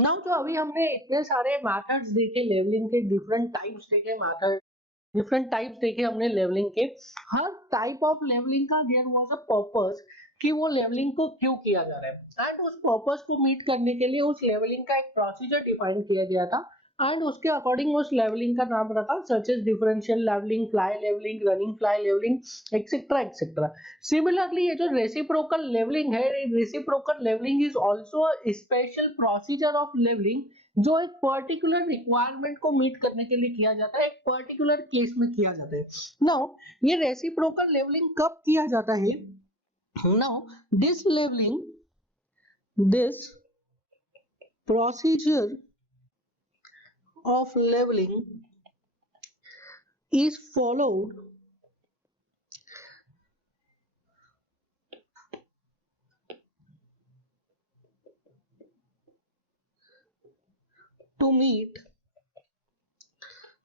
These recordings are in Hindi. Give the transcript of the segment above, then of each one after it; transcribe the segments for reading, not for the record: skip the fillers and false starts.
नाउ जो अभी हमने इतने सारे मेथड्स देखे लेवलिंग के, डिफरेंट टाइप्स देखे मेथड, डिफरेंट टाइप्स देखे हमने लेवलिंग के। हर टाइप ऑफ लेवलिंग का देयर वाज अ पर्पस कि वो लेवलिंग को क्यों किया जा रहा है, एंड उस पर्पस को मीट करने के लिए उस लेवलिंग का एक प्रोसीजर डिफाइन किया गया था, एंड उसके अकॉर्डिंग उस लेवलिंग का नाम रखा such as differential levelling, fly levelling, running fly levelling, etcetera etcetera. Similarly ये जो रेसिप्रोकल लेवलिंग है, reciprocal levelling is also a special procedure of levelling जो एक पर्टिकुलर रिक्वायरमेंट को मीट करने के लिए किया जाता है, एक पर्टिकुलर केस में किया जाता है। नाउ ये रेसिप्रोकल लेवलिंग कब किया जाता है? Now this levelling, this procedure of leveling is followed to meet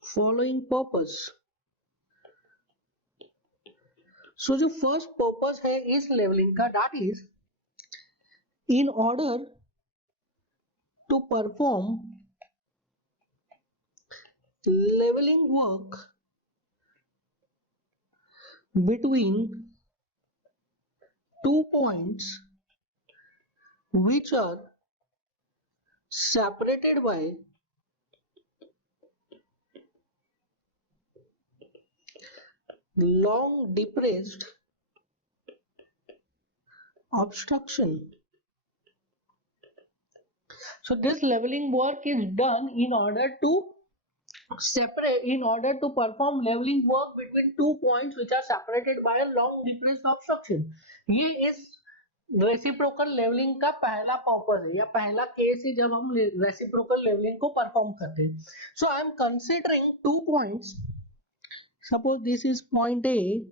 following purpose. So जो first purpose है इस leveling का, that is in order to perform leveling work between two points which are separated by long depressed obstruction. So this leveling work is done in order to perform leveling work between two points which are separated by a long depressed obstruction. ये इस रेसिप्रोकल लेवलिंग का पहला पर्पस है या पहला केस है जब हम रेसिप्रोकल लेवलिंग को परफॉर्म करते हैं. So I am considering two points. Suppose this is point A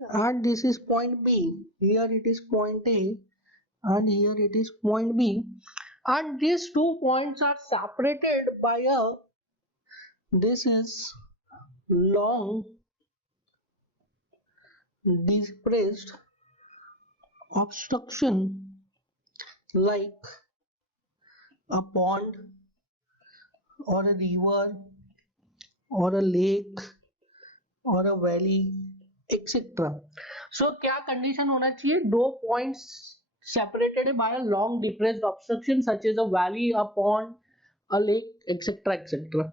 and this is point B. Here it is point A and here it is point B, and these two points are separated by a, this is long depressed obstruction like a pond or a river or a lake or a valley etc. So क्या कंडीशन होना चाहिए? दो points separated by a long depressed obstruction such as a valley, a pond, a lake etc etc.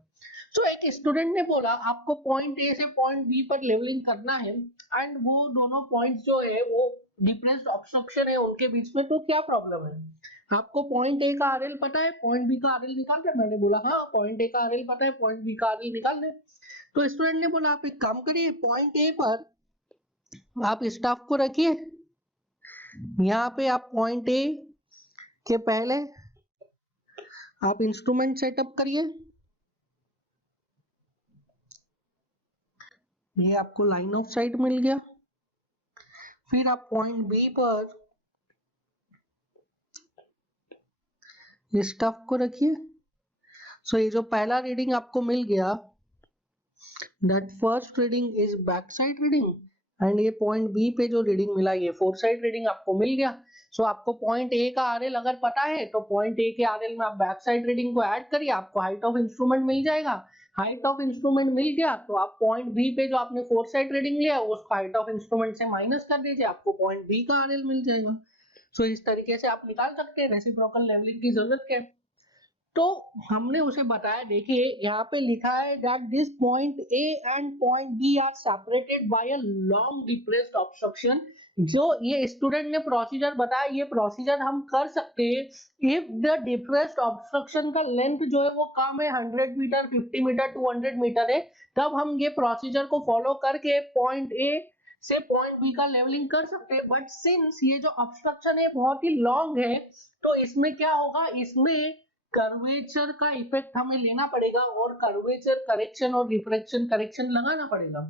So एक स्टूडेंट ने बोला आपको पॉइंट ए से पॉइंट बी पर लेवलिंग करना है, एंड वो दोनों पॉइंट्स जो है वो डिप्रेस्ड ऑब्स्ट्रक्शन है उनके बीच में, तो क्या प्रॉब्लम है? आपको पॉइंट ए का आरएल पता है, पॉइंट बी का आरएल निकाल दे. मैंने बोला हाँ पॉइंट ए का आरएल पता है, पॉइंट बी का आरएल निकाल दे. तो स्टूडेंट ने बोला आप एक काम करिए, पॉइंट ए पर आप स्टाफ को रखिए, यहाँ पे आप पॉइंट ए के पहले आप इंस्ट्रूमेंट सेटअप करिए. ये आपको लाइन ऑफ साइट मिल गया. फिर आप पॉइंट बी पर स्टाफ को रखिए. सो ये जो पहला रीडिंग आपको मिल गया, that first reading is back side reading, and ये पॉइंट बी पे जो रीडिंग मिला ये फोर साइड रीडिंग आपको मिल गया. सो आपको पॉइंट ए का आरएल अगर पता है तो पॉइंट ए के आरएल में आप बैक साइड रीडिंग को ऐड करिए, आपको हाइट ऑफ इंस्ट्रूमेंट मिल जाएगा. हाइट ऑफ इंस्ट्रूमेंट मिल गया तो आप पॉइंट बी पे जो आपने फोर साइड रीडिंग लिया उसको हाइट ऑफ इंस्ट्रूमेंट से माइनस कर दीजिए, आपको पॉइंट बी का आरएल मिल जाएगा. सो इस तरीके से आप निकाल सकते हैं. रेसिप्रोकल लेवलिंग की जरूरत क्या है? तो हमने उसे बताया, देखिए यहाँ पे लिखा है that this point A and point B are separated by a long depressed obstruction. जो ये स्टूडेंट ने प्रोसीजर बताया, ये प्रोसीजर हम कर सकते हैं इफ द डिप्रेस्ड ऑब्स्ट्रक्शन का लेंथ जो है वो कम है, 100 मीटर, 50 मीटर, 200 मीटर है, तब हम ये प्रोसीजर को फॉलो करके पॉइंट ए से पॉइंट बी का लेवलिंग कर सकते हैं. बट सिंस ये जो ऑब्स्ट्रक्शन है बहुत ही लॉन्ग है, तो इसमें क्या होगा, इसमें कर्वेचर का इफेक्ट हमें लेना पड़ेगा और कर्वेचर करेक्शन और रिफ्रैक्शन करेक्शन लगाना पड़ेगा.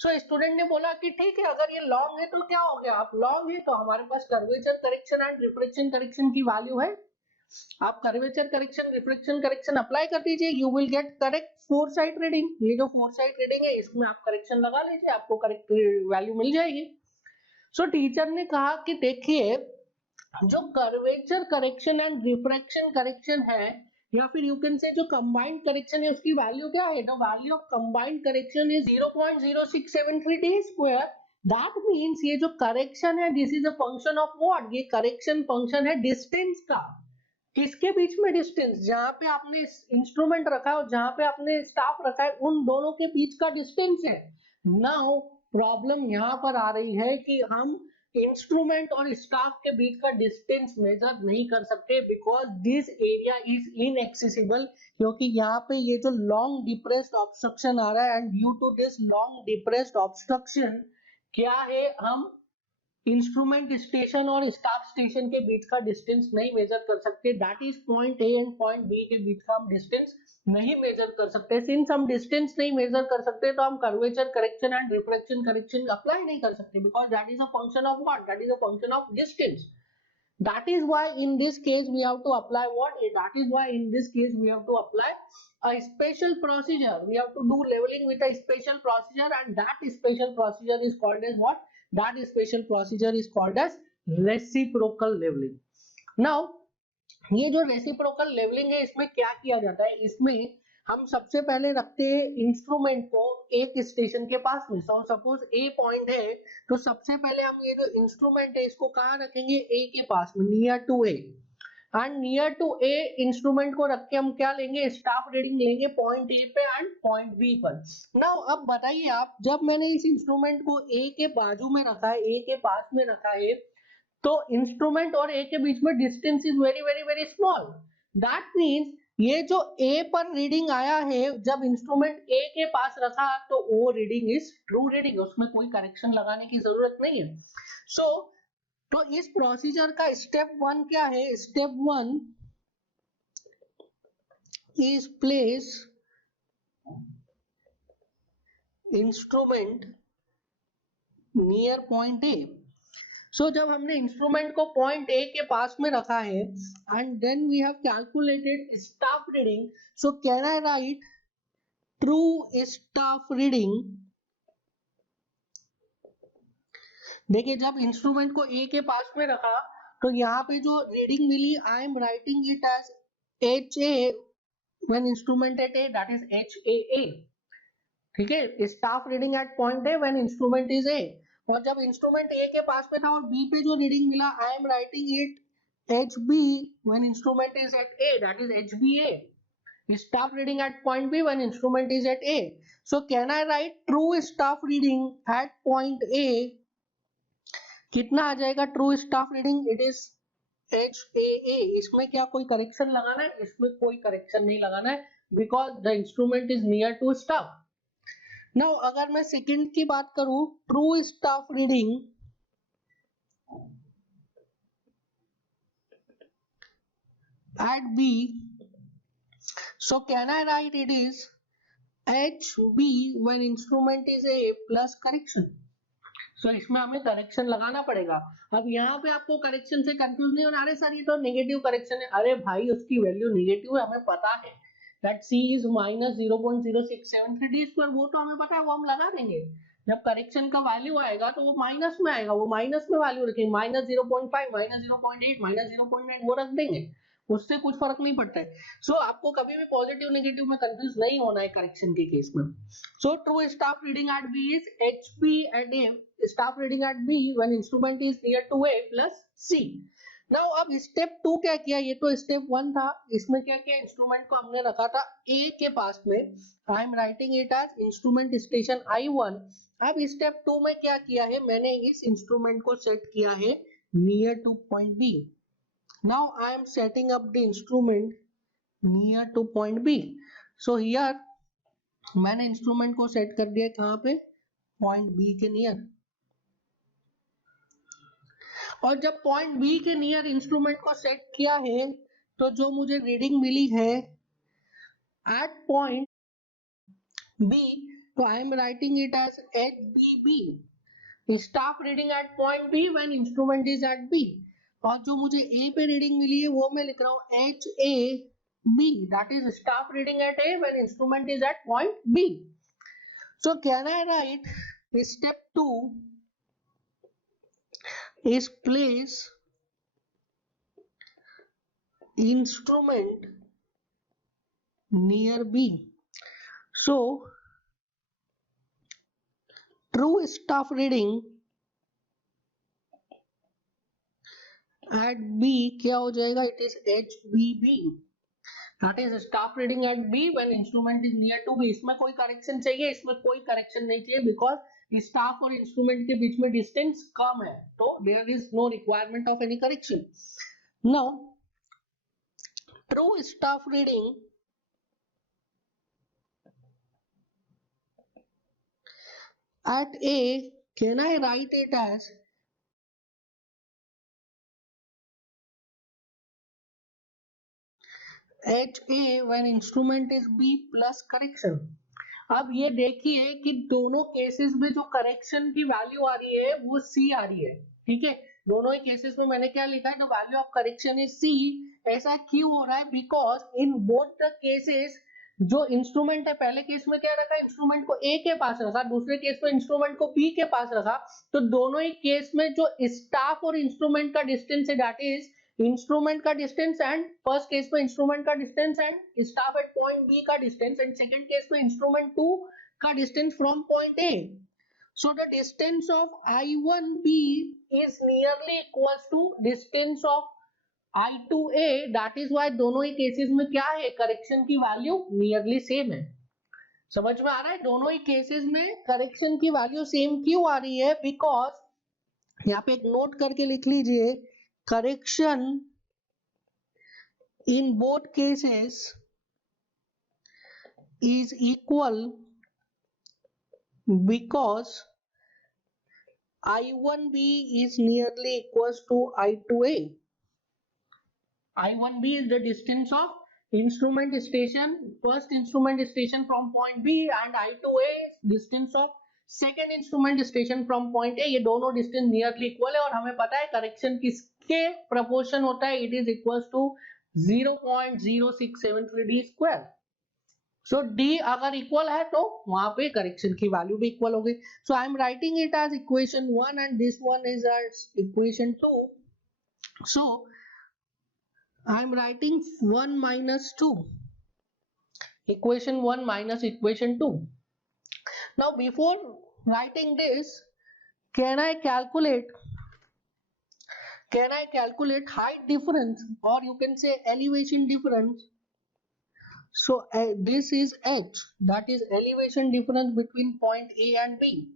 सो स्टूडेंट ने बोला कि ठीक है अगर ये लॉन्ग है तो क्या हो गया, आप लॉन्ग है तो हमारे पास curvature correction and refraction correction की वैल्यू है, आप curvature correction refraction correction apply कर दीजिए, you will get correct fore sight reading. ये जो फोर साइड रीडिंग है इसमें आप करेक्शन लगा लीजिए, आपको करेक्ट वैल्यू मिल जाएगी. सो टीचर ने कहा कि देखिए जो curvature correction and refraction correction है, या फिर यू कैन से जो कंबाइंड करेक्शन है, उसकी वैल्यू क्या है? The value of combined correction is 0.0673 D square. That means ये जो करेक्शन है, this is a function of what? ये करेक्शन फंक्शन है डिस्टेंस का। किसके बीच में डिस्टेंस? जहां पे आपने इंस्ट्रूमेंट रखा है और जहां पे आपने स्टाफ रखा है, उन दोनों के बीच का डिस्टेंस है। नाउ प्रॉब्लम यहाँ पर आ रही है कि हम इंस्ट्रूमेंट और स्टाफ के बीच का डिस्टेंस मेजर नहीं कर सकते, because this area is inaccessible, क्योंकि यहाँ पे ये जो लॉन्ग डिप्रेस्ड ऑब्स्ट्रक्शन आ रहा है, and due to this long depressed obstruction क्या है, हम इंस्ट्रूमेंट स्टेशन और स्टाफ स्टेशन के बीच का डिस्टेंस नहीं मेजर कर सकते। That is point A and point B के बीच का हम डिस्टेंस नहीं मेजर कर सकते। सिंस हम डिस्टेंस नहीं मेजर कर सकते, तो हम curvature correction and refraction correction apply नहीं कर सकते, because that is a function of what? That is a function of distance. That is why in this case we have to apply what? That is why in this case we have to apply a special procedure. We have to do leveling with a special procedure, and that special procedure is called as what? That special procedure is called as reciprocal leveling. Now ये जो रेसिप्रोकल लेवलिंग है, इसमें क्या किया जाता है? इसमें हम सबसे पहले रखते हैं इंस्ट्रूमेंट को एक स्टेशन के पास में। सपोज ए पॉइंट है, तो सबसे पहले हम ये जो इंस्ट्रूमेंट है इसको कहाँ रखेंगे? ए के पास में, near to A. And near to A instrument को रख के हम क्या लेंगे? स्टाफ रीडिंग लेंगे पॉइंट ए पे एंड पॉइंट बी पर। नाउ अब बताइए आप, जब मैंने इस इंस्ट्रूमेंट को ए के बाजू में रखा है, ए के पास में रखा है, तो इंस्ट्रूमेंट और ए के बीच में distance is very very very small. That means ये जो ए पर रीडिंग आया है, जब इंस्ट्रूमेंट ए के पास रखा, तो वो रीडिंग इज ट्रू रीडिंग, उसमें कोई करेक्शन लगाने की जरूरत नहीं है। सो तो इस प्रोसीजर का स्टेप वन क्या है? Step one is place instrument near point A. So जब हमने इंस्ट्रूमेंट को पॉइंट ए के पास में रखा है, and then we have calculated staff reading, so can I write true staff reading? देखिए, जब इंस्ट्रूमेंट को ए के पास में रखा, तो यहाँ पे जो रीडिंग मिली, I am writing it as H A when instrument at A, that is H A. ठीक है, staff reading at point A when instrument is A. और जब इंस्ट्रूमेंट ए के पास में था और बी पे जो रीडिंग मिला, I am writing it H B when instrument is at A, that is H B A. Staff reading at point B when instrument is at A. So can I write true staff reading at point A? कितना आ जाएगा true staff reading? It is H A. इसमें क्या कोई करेक्शन लगाना है? इसमें कोई करेक्शन नहीं लगाना है, because the instrument is near to staff. Now अगर मैं सेकंड की बात करूं, true staff reading at B, so can I write it is H B when instrument is A plus correction. So इसमें हमें करेक्शन लगाना पड़ेगा। अब यहाँ पे आपको करेक्शन से कंफ्यूज नहीं होना, अरे सर ये तो नेगेटिव करेक्शन है। अरे भाई, उसकी वैल्यू नेगेटिव है, हमें पता है that c is minus 0.0673 d square, वो तो हमें पता है, वो हम लगा देंगे। जब करेक्शन का वैल्यू आएगा तो वो माइनस में आएगा, वो माइनस में वैल्यू रखेंगे, माइनस 0.5, माइनस 0.8, माइनस 0.9 वो रख देंगे, उससे कुछ फर्क नहीं पड़ता है। सो आपको कभी भी पॉजिटिव नेगेटिव में कंफ्यूज नहीं होना है करेक्शन के केस में। So true staff reading at B is H P at A, staff reading at B when instrument is near to A plus C. Now अब स्टेप टू क्या किया? ये तो स्टेप वन था, इसमें क्या किया? इंस्ट्रूमेंट को हमने रखा था ए के पास में, I am writing it as instrument station I1। अब स्टेप टू में क्या किया है? मैंने इस इंस्ट्रूमेंट को सेट किया है near to point B. Now I am setting up the instrument near to point B. So here मैंने इंस्ट्रूमेंट को सेट कर दिया कहाँ पे? पॉइंट बी के नियर। और जब पॉइंट बी के नियर इंस्ट्रूमेंट को सेट किया है, तो जो मुझे रीडिंग मिली है एट पॉइंट बी, तो I am writing it as H B B, staff reading at point B when instrument is at B. और जो मुझे ए पे रीडिंग मिली है, वो मैं लिख रहा हूँ H A B, that is staff reading at A when instrument is at point B. So can I write step two is place instrument near B. So true staff reading at B क्या हो जाएगा? It is HBB. That is staff reading at B when instrument is near to B. इसमें कोई करेक्शन चाहिए? इसमें कोई करेक्शन नहीं चाहिए because staff और instrument के बीच में distance कम है, तो there is no requirement of any correction. Now true staff reading at A, can I write it as HA when instrument is B plus correction? अब ये देखिए कि दोनों केसेस में जो करेक्शन की वैल्यू आ रही है वो C आ रही है, ठीक है। दोनों ही केसेस में मैंने क्या लिखा है, the value of correction is C। ऐसा क्यों हो रहा है? Because in both the cases जो इंस्ट्रूमेंट है, पहले केस में क्या रखा, इंस्ट्रूमेंट को A के पास रखा, दूसरे केस में इंस्ट्रूमेंट को B के पास रखा, तो दोनों ही केस में जो स्टाफ और इंस्ट्रूमेंट का डिस्टेंस है दैट इज इंस्ट्रूमेंट का डिस्टेंस एंड फर्स्ट केस में इंस्ट्रूमेंट का distance and staff at point B का डिस्टेंस एंड सेकंड केस में इंस्ट्रूमेंट टू का distance from point A. So the distance of I1B is nearly equals to distance of I2A. That is why दोनों ही केसेस में क्या है, करेक्शन की वैल्यू नियरली सेम है. समझ में आ रहा है? दोनों ही केसेस में करेक्शन की वैल्यू सेम क्यों आ रही है? बिकॉज यहाँ पे एक नोट करके लिख लीजिए, correction in both cases is equal because I1B is nearly equals to I2A. I1B is the distance of instrument station, first instrument station from point B, and I2A is distance of second instrument station from point A. ये दोनों distance nearly equal है और हमें पता है correction किसके proportion होता है, it is equals to 0.0673 d square. So D अगर equal है तो वहां पे correction की value भी equal होगी. So I am writing it as equation 1 and this one is as equation 2. So I am writing 1 minus 2. Equation 1 minus equation 2. Now before writing this, can I calculate height difference, or you can say elevation difference? So this is h, that is elevation difference between point A and B.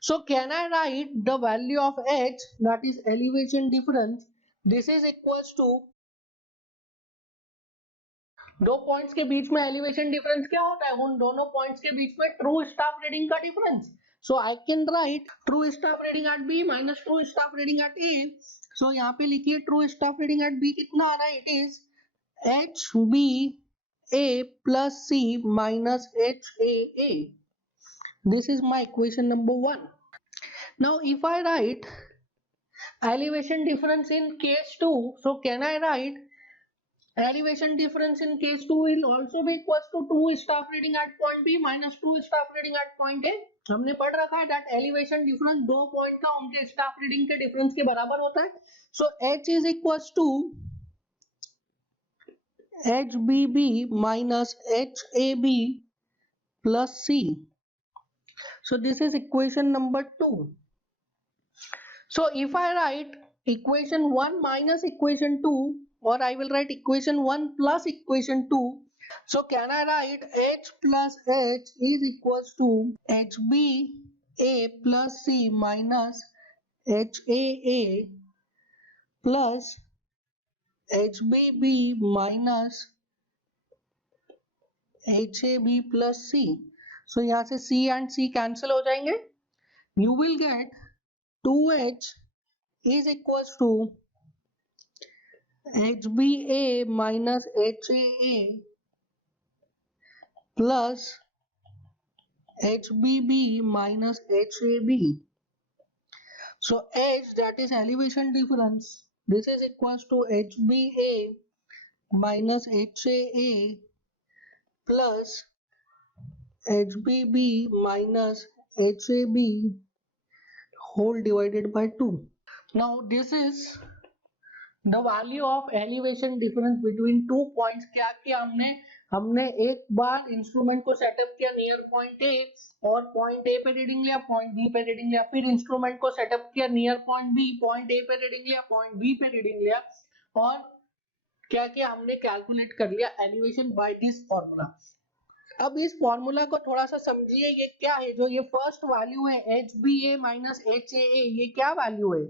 So can I write the value of h, that is elevation difference, this is equals to दो पॉइंट्स के बीच में एलिवेशन डिफरेंस क्या होता है, उन दोनों पॉइंट्स के बीच में ट्रू स्टाफ रीडिंग का difference. So I can write true staff reading at B minus true staff reading at A. So यहाँ पे लिखिए true staff reading at B कितना आ रहा है, it is H B A plus C minus H A A. This is my equation number 1. Now if I write elevation difference in case 2, so can I write elevation difference in case 2 will also be equals to true staff reading at point B minus true staff reading at point A. हमने पढ़ रखा है that elevation difference दो पॉइंट का उनके staff reading के डिफरेंस के बराबर होता है. So H is equals to HBB minus HAB plus C. So this is equation number 2. So if I write equation 1 minus equation 2, or I will write equation 1 plus equation 2. So can I write H plus H is equals to HBA plus C minus HAA plus HBB minus HAB plus C. So यहाँ से C and C cancel हो जाएंगे. You will get 2H is equals to HBA minus HAA plus HBB minus HAB. So H, that is elevation difference, this is equals to HBA minus HAA plus HBB minus HAB whole divided by 2. Now this is the value of elevation difference between two points. क्या किया हमने एक बार इंस्ट्रूमेंट को सेटअप किया नियर पॉइंट ए और पॉइंट ए पे रीडिंग लिया, पॉइंट बी पे रीडिंग लिया, फिर इंस्ट्रूमेंट को सेटअप किया near point B, point A पे रीडिंग लिया, पॉइंट बी पे रीडिंग लिया, और क्या किया हमने कैलकुलेट कर लिया एलिवेशन बाय दिस फॉर्मूला। अब इस फॉर्मूला को थोड़ा सा समझिए, ये क्या है, जो ये फर्स्ट वैल्यू है H B A minus H A, ये क्या वैल्यू है,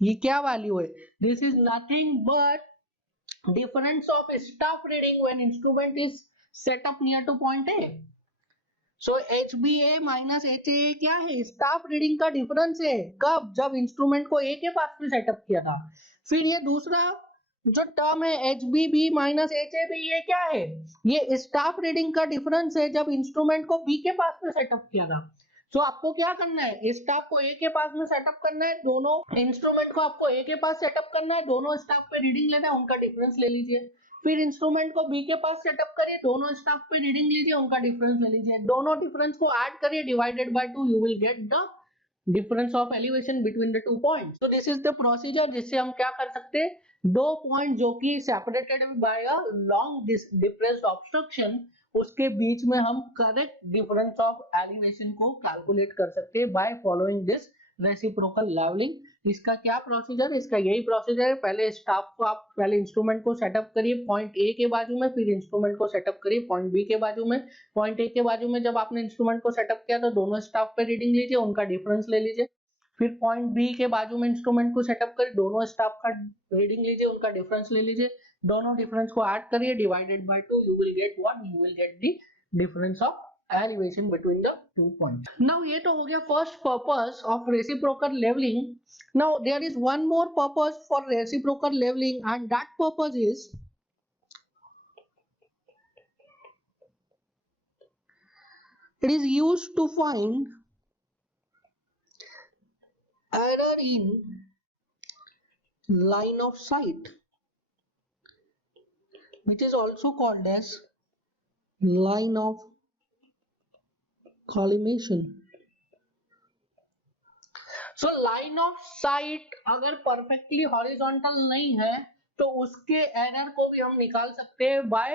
ये क्या वैल्यू है, this is nothing but difference of staff reading when instrument is set up near to point A. So H B A minus H A क्या है, स्टाफ रीडिंग का डिफरेंस है, कब, जब इंस्ट्रूमेंट को ए के पास में सेटअप किया था। फिर ये दूसरा जो टर्म है H B B minus H A B, ये क्या है, ये स्टाफ रीडिंग का डिफरेंस है जब इंस्ट्रूमेंट को बी के पास में सेटअप किया था। सो आपको क्या करना है, स्टाफ को ए के पास में सेटअप करना है, दोनों इंस्ट्रूमेंट को आपको ए के पास सेटअप करना है, दोनों स्टाफ पे रीडिंग लेना है, उनका डिफरेंस ले लीजिए। फिर इंस्ट्रूमेंट को बी के पास सेटअप करिए, दोनों स्टाफ पे रीडिंग लीजिए, उनका डिफरेंस ले लीजिए, दोनों डिफरेंस को ऐड करिए, divided by 2, you will get the difference of elevation between the two points. So this is the procedure जिससे हम क्या कर सकते हैं, दो पॉइंट जो कि separated by a long difference obstruction, उसके बीच में हम करेक्ट डिफरेंस ऑफ एलिवेशन को कैलकुलेट कर सकते हैं by following this reciprocal levelling. इसका क्या प्रोसीजर, इसका यही प्रोसीजर है, पहले स्टाफ को आप पहले इंस्ट्रूमेंट को सेटअप करिए पॉइंट ए के बाजू में, फिर इंस्ट्रूमेंट को सेटअप करिए पॉइंट बी के बाजू में। पॉइंट ए के बाजू में जब आपने इंस्ट्रूमेंट को सेटअप किया तो दोनों स्टाफ पे रीडिंग लीजिए, उनका डिफरेंस ले लीजिए। फिर पॉइंट बी के बाजू में इंस्ट्रूमेंट को सेटअप करिए, दोनों स्टाफ का रीडिंग लीजिए, उनका डिफरेंस ले लीजिए, दोनों डिफरेंस को ऐड करिए, divided by 2, you will get what, you will get the difference of elevation between the 2 points. Now ये तो हो गया first purpose of reciprocal leveling. Now there is one more purpose for reciprocal leveling, and that purpose is it is used to find error in line of sight, which is also called as line of collimation. So line of sight अगर perfectly horizontal नहीं है तो उसके एरर को भी हम निकाल सकते हैं by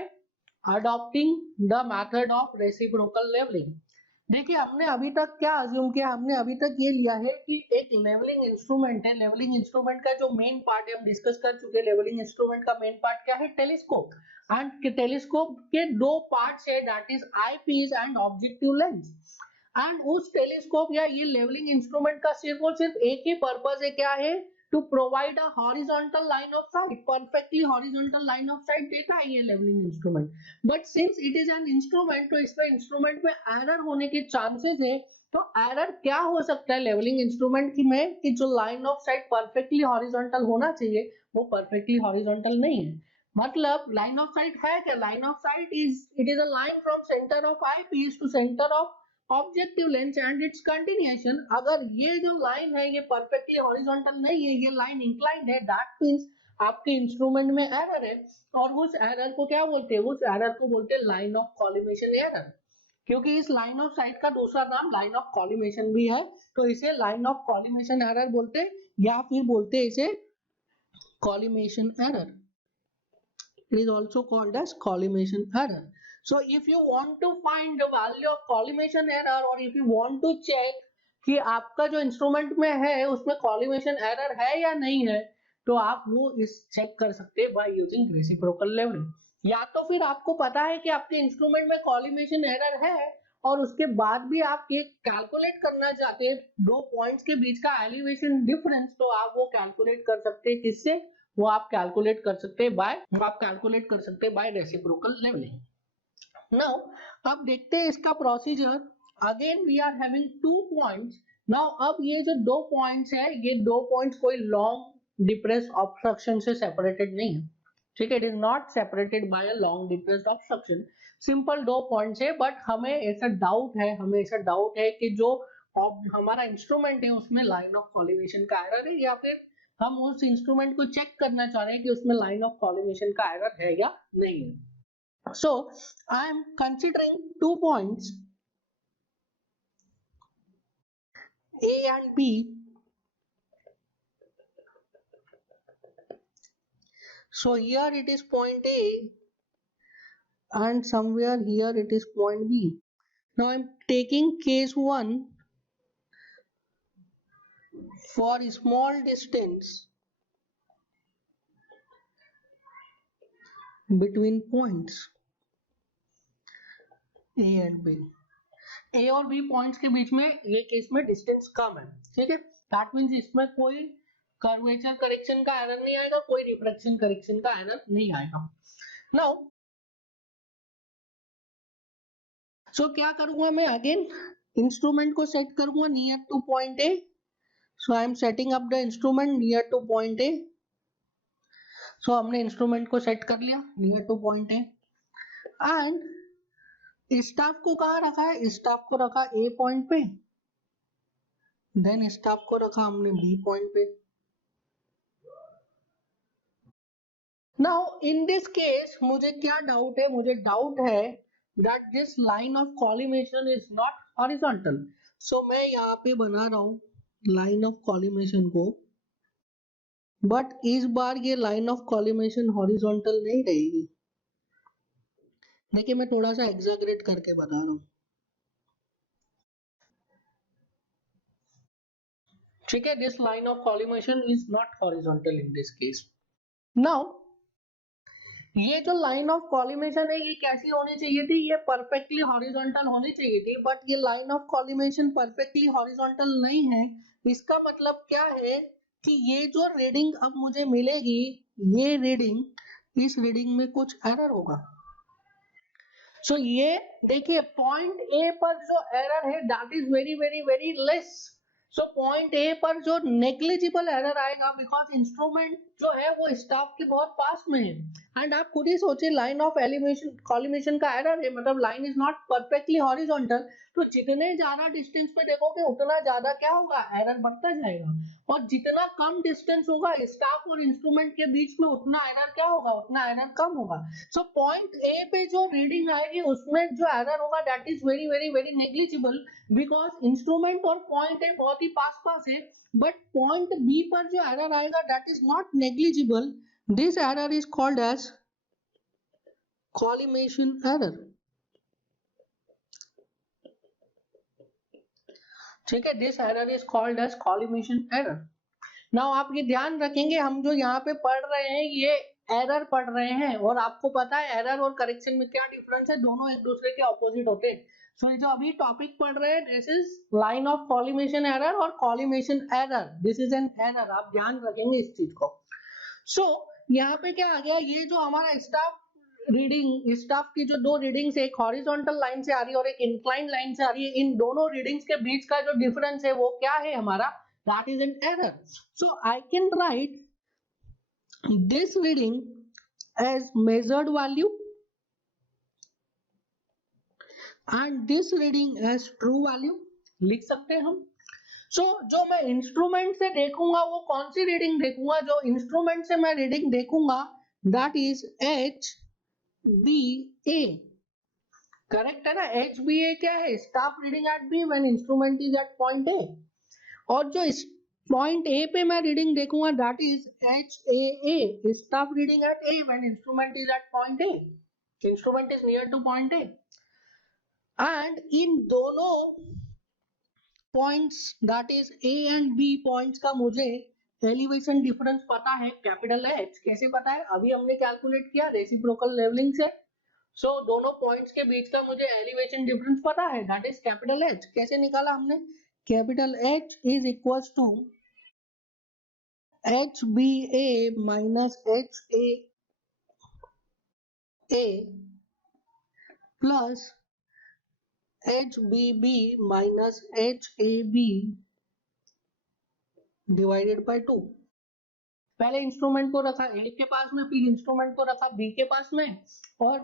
adopting the method of reciprocal leveling. देखिए हमने अभी तक क्या अज्यूम किया, हमने अभी तक ये लिया है कि एक लेवलिंग इंस्ट्रूमेंट है, लेवलिंग इंस्ट्रूमेंट का जो मेन पार्ट है हम डिस्कस कर चुके हैं, लेवलिंग इंस्ट्रूमेंट का मेन पार्ट क्या है, टेलीस्कोप, एंड टेलीस्कोप के दो पार्ट्स है, that is eyepiece and objective lens. And उस टेलीस्कोप या ये लेवलिंग इंस्ट्रूमेंट का सिर्फ और सिर्फ एक ही पर्पस है, क्या है, to provide a horizontal line of sight, perfectly horizontal line of sight देता है ये levelling instrument. But since it is an instrument तो इसमें इंस्ट्रूमेंट में एरर होने के चांसेस है। तो एरर क्या हो सकता है लेवलिंग इंस्ट्रूमेंट की में, कि जो line of sight perfectly horizontal होना चाहिए वो परफेक्टली हॉरिजॉन्टल नहीं है। मतलब लाइन ऑफ साइट है क्या, line of sight is it is a line from centre of eyepiece to centre of objective lens and its continuation. अगर ये जो लाइन है ये परफेक्टली हॉरिजॉन्टल नहीं है, ये लाइन इंक्लाइंड है, दैट मींस आपके इंस्ट्रूमेंट में एरर है, और उस एरर को क्या बोलते हैं, उस एरर को बोलते हैं लाइन ऑफ कॉलिमेशन एरर, क्योंकि इस लाइन ऑफ साइट का दूसरा नाम लाइन ऑफ कॉलिमेशन भी है, तो इसे लाइन ऑफ कॉलिमेशन एरर बोलते हैं, या फिर बोलते हैं इसे collimation error. It is also called as collimation error. So if you want to find the value of collimation error, or if you want to check कि आपका जो इंस्ट्रूमेंट में है उसमें कॉलिमेशन एरर है या नहीं है, तो आप वो इस चेक कर सकते हैं बाय यूजिंग रेसिप्रोकल लेवलिंग। या तो फिर आपको पता है कि आपके इंस्ट्रूमेंट में कॉलिमेशन एरर है और उसके बाद भी आप ये कैलकुलेट करना चाहते हैं दो पॉइंट्स के बीच का एलिवेशन डिफरेंस, तो आप वो कैलकुलेट कर सकते हैं किससे, वो आप कैलकुलेट कर सकते हैं बाय रेसिप्रोकल लेवलिंग। नाउ अब देखते हैं इसका procedure. Again we are having two points. Now अब ये जो दो पॉइंट्स है, ये दो पॉइंट्स कोई लॉन्ग डिप्रेस ऑब्स्ट्रक्शन से सेपरेटेड नहीं है, ठीक है, it is not separated by a long depressed obstruction, simple दो पॉइंट्स है। बट हमें ऐसा डाउट है कि जो हमारा इंस्ट्रूमेंट है उसमें लाइन ऑफ कॉलिमेशन का एरर है, या फिर हम उस इंस्ट्रूमेंट को चेक करना चाह रहे हैं कि उसमें लाइन ऑफ कॉलिमेशन का एरर है या नहीं है। So I am considering two points A and B So here it is point A and somewhere here it is point B. Now I'm taking case 1 for small distance between points A and B. A और B पॉइंट्स के बीच में ये केस में डिस्टेंस कम है, ठीक है। दैट मींस इसमें कोई कर्वेचर करेक्शन का एरर नहीं आएगा, कोई रिफ्रैक्शन करेक्शन का एरर नहीं आएगा। नाउ सो क्या करूंगा मैं, अगेन इंस्ट्रूमेंट को सेट करूंगा near to point A. So I am setting up the instrument near to point A. So हमने इंस्ट्रूमेंट को सेट कर लिया near to point A and staff को कहाँ रखा है, स्टाफ को रखा ए पॉइंट पे, देन स्टाफ को रखा हमने बी पॉइंट पे। नाउ इन दिस केस मुझे क्या डाउट है, मुझे डाउट है that this line of collimation is not horizontal. So मैं यहाँ पे बना रहा हूँ लाइन ऑफ कॉलिमेशन को, बट इस बार ये लाइन ऑफ कॉलिमेशन हॉरिजॉन्टल नहीं रहेगी। देखिए मैं थोड़ा सा एग्जैगरेट करके बता रहा हूँ, ठीक है। This line of collimation is not horizontal in this case. Now ये जो लाइन ऑफ कॉलिमेशन है ये कैसी होनी चाहिए थी, ये परफेक्टली हॉरिजॉन्टल होनी चाहिए थी, बट ये line of collimation perfectly horizontal नहीं है। इसका मतलब क्या है कि ये जो रीडिंग अब मुझे मिलेगी, ये रीडिंग, इस रीडिंग में कुछ एरर होगा। सो ये देखिए पॉइंट ए पर जो एरर है that is very very very less. So point A पर जो नेग्लिजिबल एरर आएगा बिकॉज इंस्ट्रूमेंट जो है वो स्टाफ के बहुत पास में है। एंड आप खुद ही सोचिए लाइन ऑफ एलिमेशन कॉलिमेशन का एरर है, मतलब line is not perfectly horizontal. तो जितने ज्यादा डिस्टेंस पे देखोगे उतना ज्यादा क्या होगा, एरर बढ़ता जाएगा। और जितना कम डिस्टेंस होगा स्टाफ और इंस्ट्रूमेंट के बीच में उतना एरर क्या होगा, उतना एरर कम होगा। सो पॉइंट ए पे जो रीडिंग आएगी उसमें जो एरर होगा that is very very very negligible because instrument और पॉइंट ए बहुत ही पास पास है। बट पॉइंट बी पर जो एरर आएगा that is not negligible. This error is called as collimation error, ठीक है। This error is called as collimation error. Now आप ये ध्यान रखेंगे हम जो यहाँ पे पढ़ रहे हैं ये एरर पढ़ रहे हैं, और आपको पता है एरर और करेक्शन में क्या डिफरेंस है, दोनों एक दूसरे के ऑपोजिट होते हैं। सो ये जो अभी टॉपिक पढ़ रहे हैं this is line of collimation error और collimation error, this is an error, आप ध्यान रखेंगे इस चीज को। सो यहाँ पे क्या आ गया, ये जो हमारा स्टाफ रीडिंग, स्टाफ की जो दो रीडिंग्स, एक हॉरिजॉन्टल लाइन से आ रही है और एक इंक्लाइंड लाइन से आ रही है, इन दोनों रीडिंग्स के बीच का जो डिफरेंस है वो क्या है हमारा, that is an error. So I can write this reading as measured value and this reading as true value लिख सकते हैं हम। So जो मैं इंस्ट्रूमेंट से देखूंगा वो कौन सी रीडिंग देखूंगा, जो इंस्ट्रूमेंट से मैं रीडिंग देखूंगा that is HBA, करेक्ट है ना। HBA क्या है, staff reading at B when instrument is at point A। और जो पॉइंट ए पे मैं रीडिंग देखूंगा that is HAA, staff reading at A when instrument is at point A, instrument is near to point A। And इन दोनों points that is A and B points का मुझे एलिवेशन डिफरेंस पता है, कैपिटल H। कैसे पता है, अभी हमने कैलकुलेट किया रेसिप्रोकल लेवलिंग से। सो दोनों पॉइंट्स के बीच का मुझे एलिवेशन डिफरेंस पता है दैट इज कैपिटल H। कैसे निकाला हमने, capital H is equals to HBA minus HAA plus HBB minus HAB divided by 2। पहले इंस्ट्रूमेंट को रखा A के पास में, फिर इंस्ट्रूमेंट को रखा B के पास में, और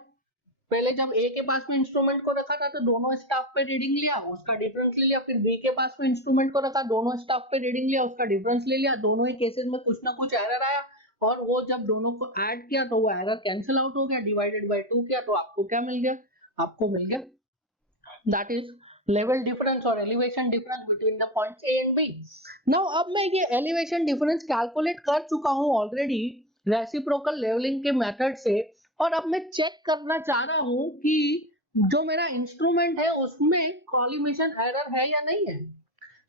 पहले जब A के पास में इंस्ट्रूमेंट को रखा था तो दोनों स्टाफ पे रीडिंग लिया, उसका डिफरेंस ले लिया। फिर B के पास में इंस्ट्रूमेंट को रखा, दोनों स्टाफ पे रीडिंग लिया, उसका डिफरेंस ले लिया। दोनों ही केसेस में कुछ ना कुछ एरर आया, और वो जब दोनों को ऐड किया तो वो एरर कैंसिल आउट हो गया, डिवाइडेड बाय 2 किया तो आपको क्या मिल गया, आपको मिल गया दैट इज लेवल डिफरेंस और elevation difference between the points A and B। Now अब मैं ये एलिवेशन डिफरेंस कैलकुलेट कर चुका हूं ऑलरेडी रेसिप्रोकल लेवलिंग के मेथड से, और अब मैं चेक करना चाह रहा हूं कि जो मेरा इंस्ट्रूमेंट है उसमें कॉलिमेशन एरर है या नहीं है।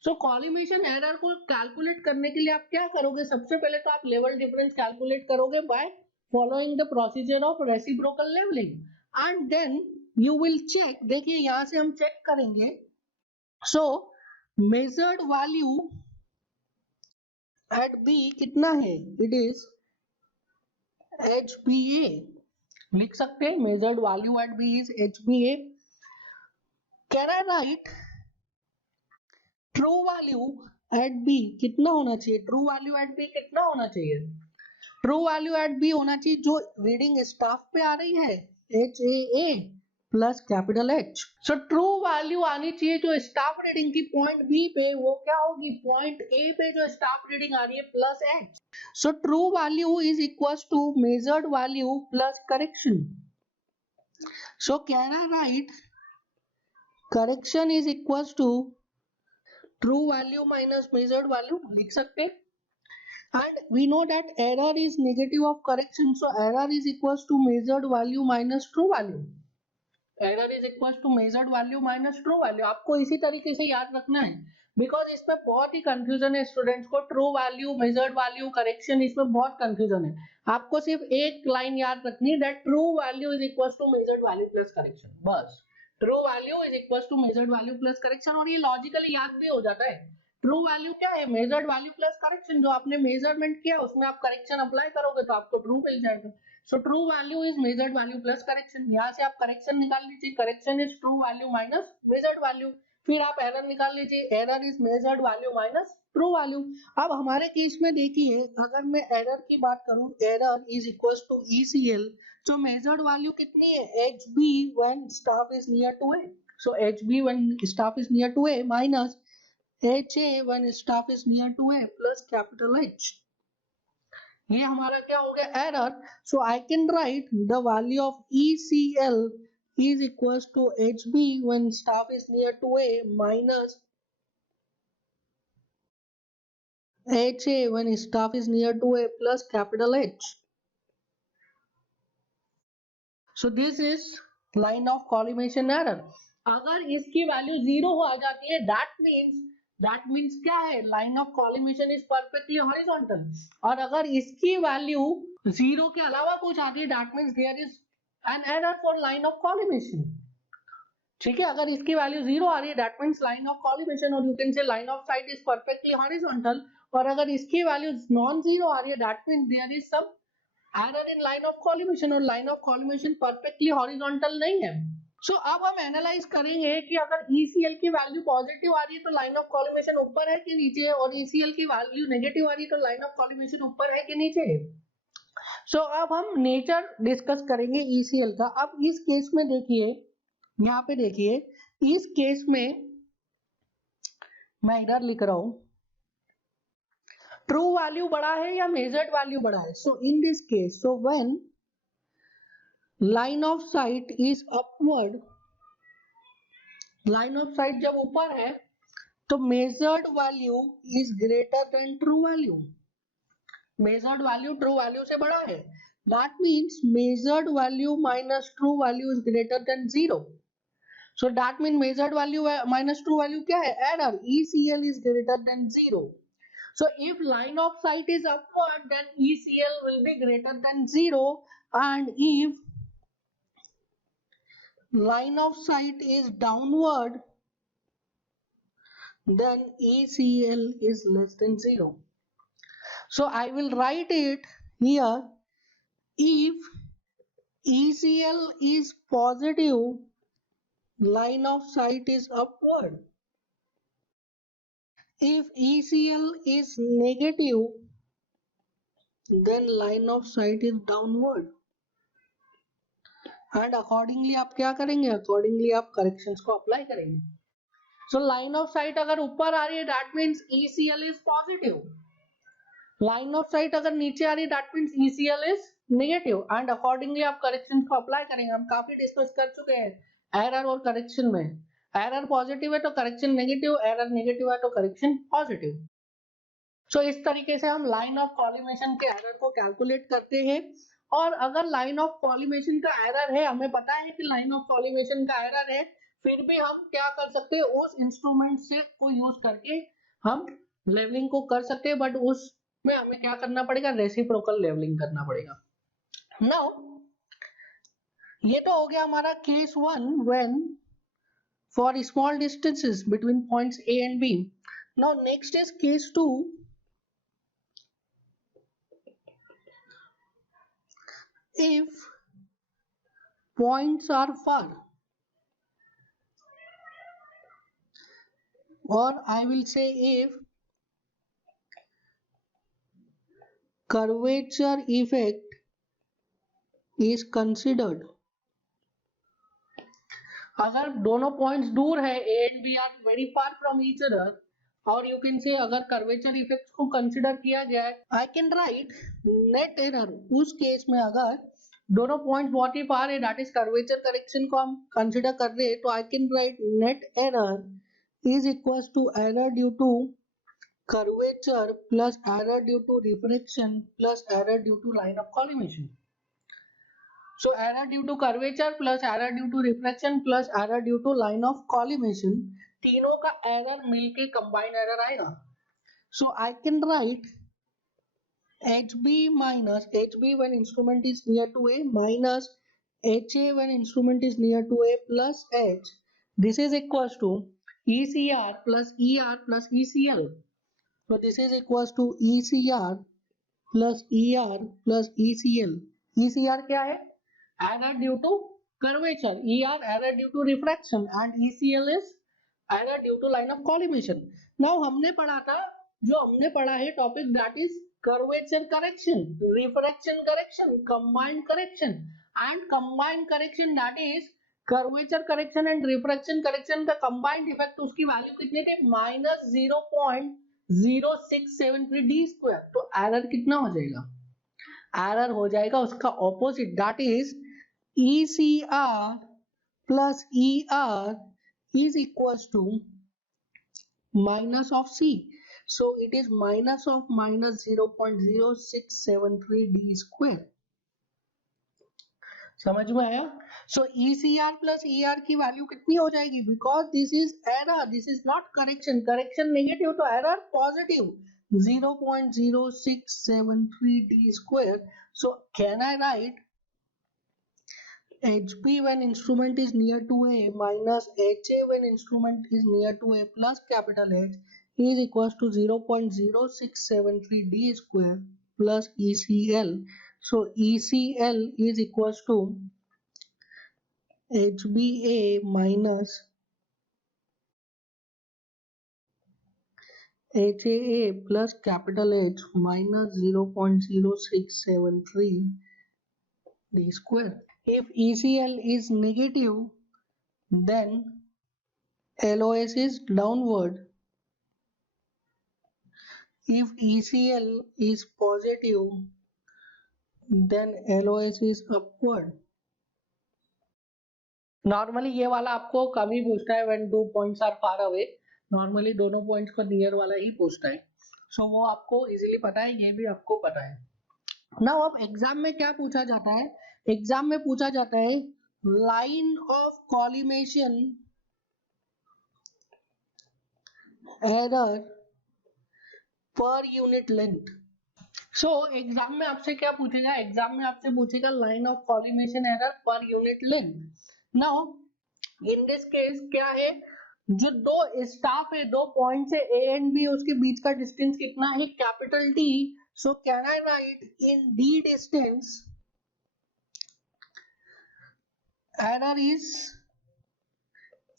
सो कॉलिमेशन एरर को कैलकुलेट करने के लिए आप क्या करोगे, सबसे पहले तो आप लेवल डिफरेंस कैलकुलेट करोगे by following the procedure of reciprocal levelling, and then you will check. देखिए यहां से हम चेक करेंगे। So measured value at B कितना है, इट इज HBA, लिख सकते हैं measured value at B is HBA। Can I write true value at B कितना होना चाहिए, ट्रू वैल्यू एट बी कितना होना चाहिए, ट्रू वैल्यू एट बी होना चाहिए जो रीडिंग स्टाफ पे आ रही है HAA plus capital H। So true value आनी चाहिए जो स्टाफ रीडिंग की पॉइंट बी पे, वो क्या होगी, पॉइंट ए पे जो स्टाफ रीडिंग आ रही है plus H। So true value is equal to measured value plus correction. So can I write correction is equal to true value minus measured value, लिख सकते हैं। And we know that error is negative of correction, so error is equals to measured value minus true value. Error is equals to measured value minus true value. आपको इसी तरीके से याद रखना है, बिकॉज इसमें बहुत ही कंफ्यूजन है स्टूडेंट्स को। True value, measured value, correction, इसमें बहुत कंफ्यूजन है। आपको सिर्फ एक लाइन याद रखनी है, that true value is equals to measured value plus correction, बस। True value is equals to measured value plus correction, और ये लॉजिकली याद भी हो जाता है। ट्रू वैल्यू क्या है, मेजर्ड वैल्यू प्लस करेक्शन, जो आपने मेजरमेंट किया उसमें आप करेक्शन अप्लाई करोगे तो आपको ट्रू मिल जाएगा। सो true value is measured value plus correction. यहाँ से आप करेक्शन निकाल लीजिए, correction is true value minus measured value. फिर आप एरर निकाल लीजिए, error is measured value minus true value. अब हमारे केस में देखिए, अगर मैं एरर की बात करूं, error is equal to ECL, जो मेजर्ड वैल्यू कितनी है, HB when staff is near to A। सो HB when staff is near to A minus HA when staff is near to A plus capital H। ये हमारा क्या हो गया, error. So I can right the value of ECL is equals to HB when staff is near to A minus HA when staff is near to A plus capital H। So this is line of collimation error। अगर इसकी वैल्यू 0 आ जाती है, that means क्या है, line of collimation is perfectly horizontal. और अगर इसकी वैल्यू 0 के अलावा कुछ आती है, that means there is an error for line of collimation. ठीक है, अगर इसकी वैल्यू 0 आ रही है, that means line of collimation, और you can say line of sight is perfectly horizontal. और अगर इसकी वैल्यू नॉन जीरो आ रही है, that means there is some error in line of collimation, और line of collimation perfectly horizontal नहीं है। सो अब हम एनालाइज करेंगे कि अगर ECL की वैल्यू पॉजिटिव आ रही है तो लाइन ऑफ कॉलिमेशन ऊपर है कि नीचे है, और ECL की वैल्यू नेगेटिव आ रही है तो लाइन ऑफ कॉलिमेशन ऊपर है कि नीचे है। सो अब हम नेचर डिस्कस करेंगे ECL का। अब इस केस में देखिए, यहाँ पे देखिए, इस केस में मैं इधर लिख रहा हूं, ट्रू वैल्यू बड़ा है या मेजर्ड वैल्यू बड़ा है। So in this case, so when line of sight is upward, line of sight जब ऊपर है तो measured value is greater than true value, measured value true value से बड़ा है, that means measured value minus true value is greater than 0। so that means measured value minus true value क्या है, error, ECL is greater than 0। so if line of sight is upward then ECL will be greater than 0, and if line of sight is downward then ECL is less than 0। so I will write it here, if ECL is positive line of sight is upward, if ECL is negative then line of sight is downward, and accordingly आप क्या करेंगे, accordingly आप corrections को apply करेंगे। so line of sight अगर ऊपर आ रही है, that means ECL is positive, line of site अगर नीचे आ रही है, that means ECL is negative, and accordingly आप करेक्शन को अप्लाई करेंगे। हम काफी डिस्कस कर चुके हैं एरर और करेक्शन में, एरर पॉजिटिव है तो करेक्शन नेगेटिव, एरर नेगेटिव है तो करेक्शन पॉजिटिव। सो इस तरीके से हम लाइन ऑफ कॉलिमेशन के एरर को कैलकुलेट करते हैं। और अगर लाइन ऑफ कॉलिमेशन का एरर है, हमें पता है कि लाइन ऑफ कॉलिमेशन का एरर है, फिर भी हम क्या कर सकते हैं, उस इंस्ट्रूमेंट से को यूज करके हम लेवलिंग को कर सकते हैं, बट उसमें हमें क्या करना पड़ेगा, रेसिप्रोकल लेवलिंग करना पड़ेगा। नाउ ये तो हो गया हमारा case 1 when for small distances between points A and B. Now next is case 2. If points are far, or I will say if curvature effect is considered. अगर दोनों पॉइंट्स दूर है, A and B are very far from each other, और यू कैन से अगर कर्वेचर इफेक्ट को कंसिडर किया जाए, आई कैन राइट नेट एरर। उस केस में अगर दोनों पॉइंट बहुत ही फार है, दैट इज कर्वेचर करेक्शन को हम कंसिडर कर रहे हैं, तो I can write net error is equal to error due to curvature plus error due to refraction plus error due to line of collimation. So error due to curvature plus error due to refraction plus error due to line of collimation, तीनों का error मिलके combined error आएगा। So I can write HB minus HB when instrument is near to A minus HA when instrument is near to A plus H. This is equals to ECR plus ER plus ECL. So this is equals to ECR plus ER plus ECL. ECR क्या है? Error due to curvature, ER error due to refraction, and ECL is error due to line of collimation. Now हमने पढ़ा था, जो हमने पढ़ा है topic, that is curvature correction, refraction correction, combined correction, and combined correction, that is curvature correction and refraction correction का combined effect, उसकी वैल्यू कितनी थी, -0.0673 d स्क्वायर। तो एरर कितना हो जाएगा, एरर हो जाएगा उसका opposite, that is ECR plus ER is equals to minus of C. So it is minus of minus 0.0673 d square. समझ में आया? So ECR plus ER की वैल्यू कितनी हो जाएगी, because this is error, this is not correction. Correction negative तो error positive 0.0673 d square. So can I write HB when instrument is near to A minus HA when instrument is near to A plus capital H is equals to 0.0673 d square plus ECL. So ECL is equals to HBA minus HAA plus capital H minus 0.0673 d square. If ECL is negative, then LOS is downward. If ECL is positive, then LOS is upward. Normally ये वाला आपको कम ही पूछता है, when two points are far away. Normally दोनों पॉइंट्स को नियर वाला ही पूछता है, सो वो आपको इजीली पता है, ये भी आपको पता है। नाउ अब एग्जाम में क्या पूछा जाता है, एग्जाम में पूछा जाता है line of collimation error per unit length. So exam में आपसे क्या पूछेगा, एग्जाम में आपसे पूछेगा line of collimation error per unit length. Now in this case क्या है, जो दो स्टाफ है, दो पॉइंट है ए एंड बी, उसके बीच का डिस्टेंस कितना है, capital T. So can I right in D distance error is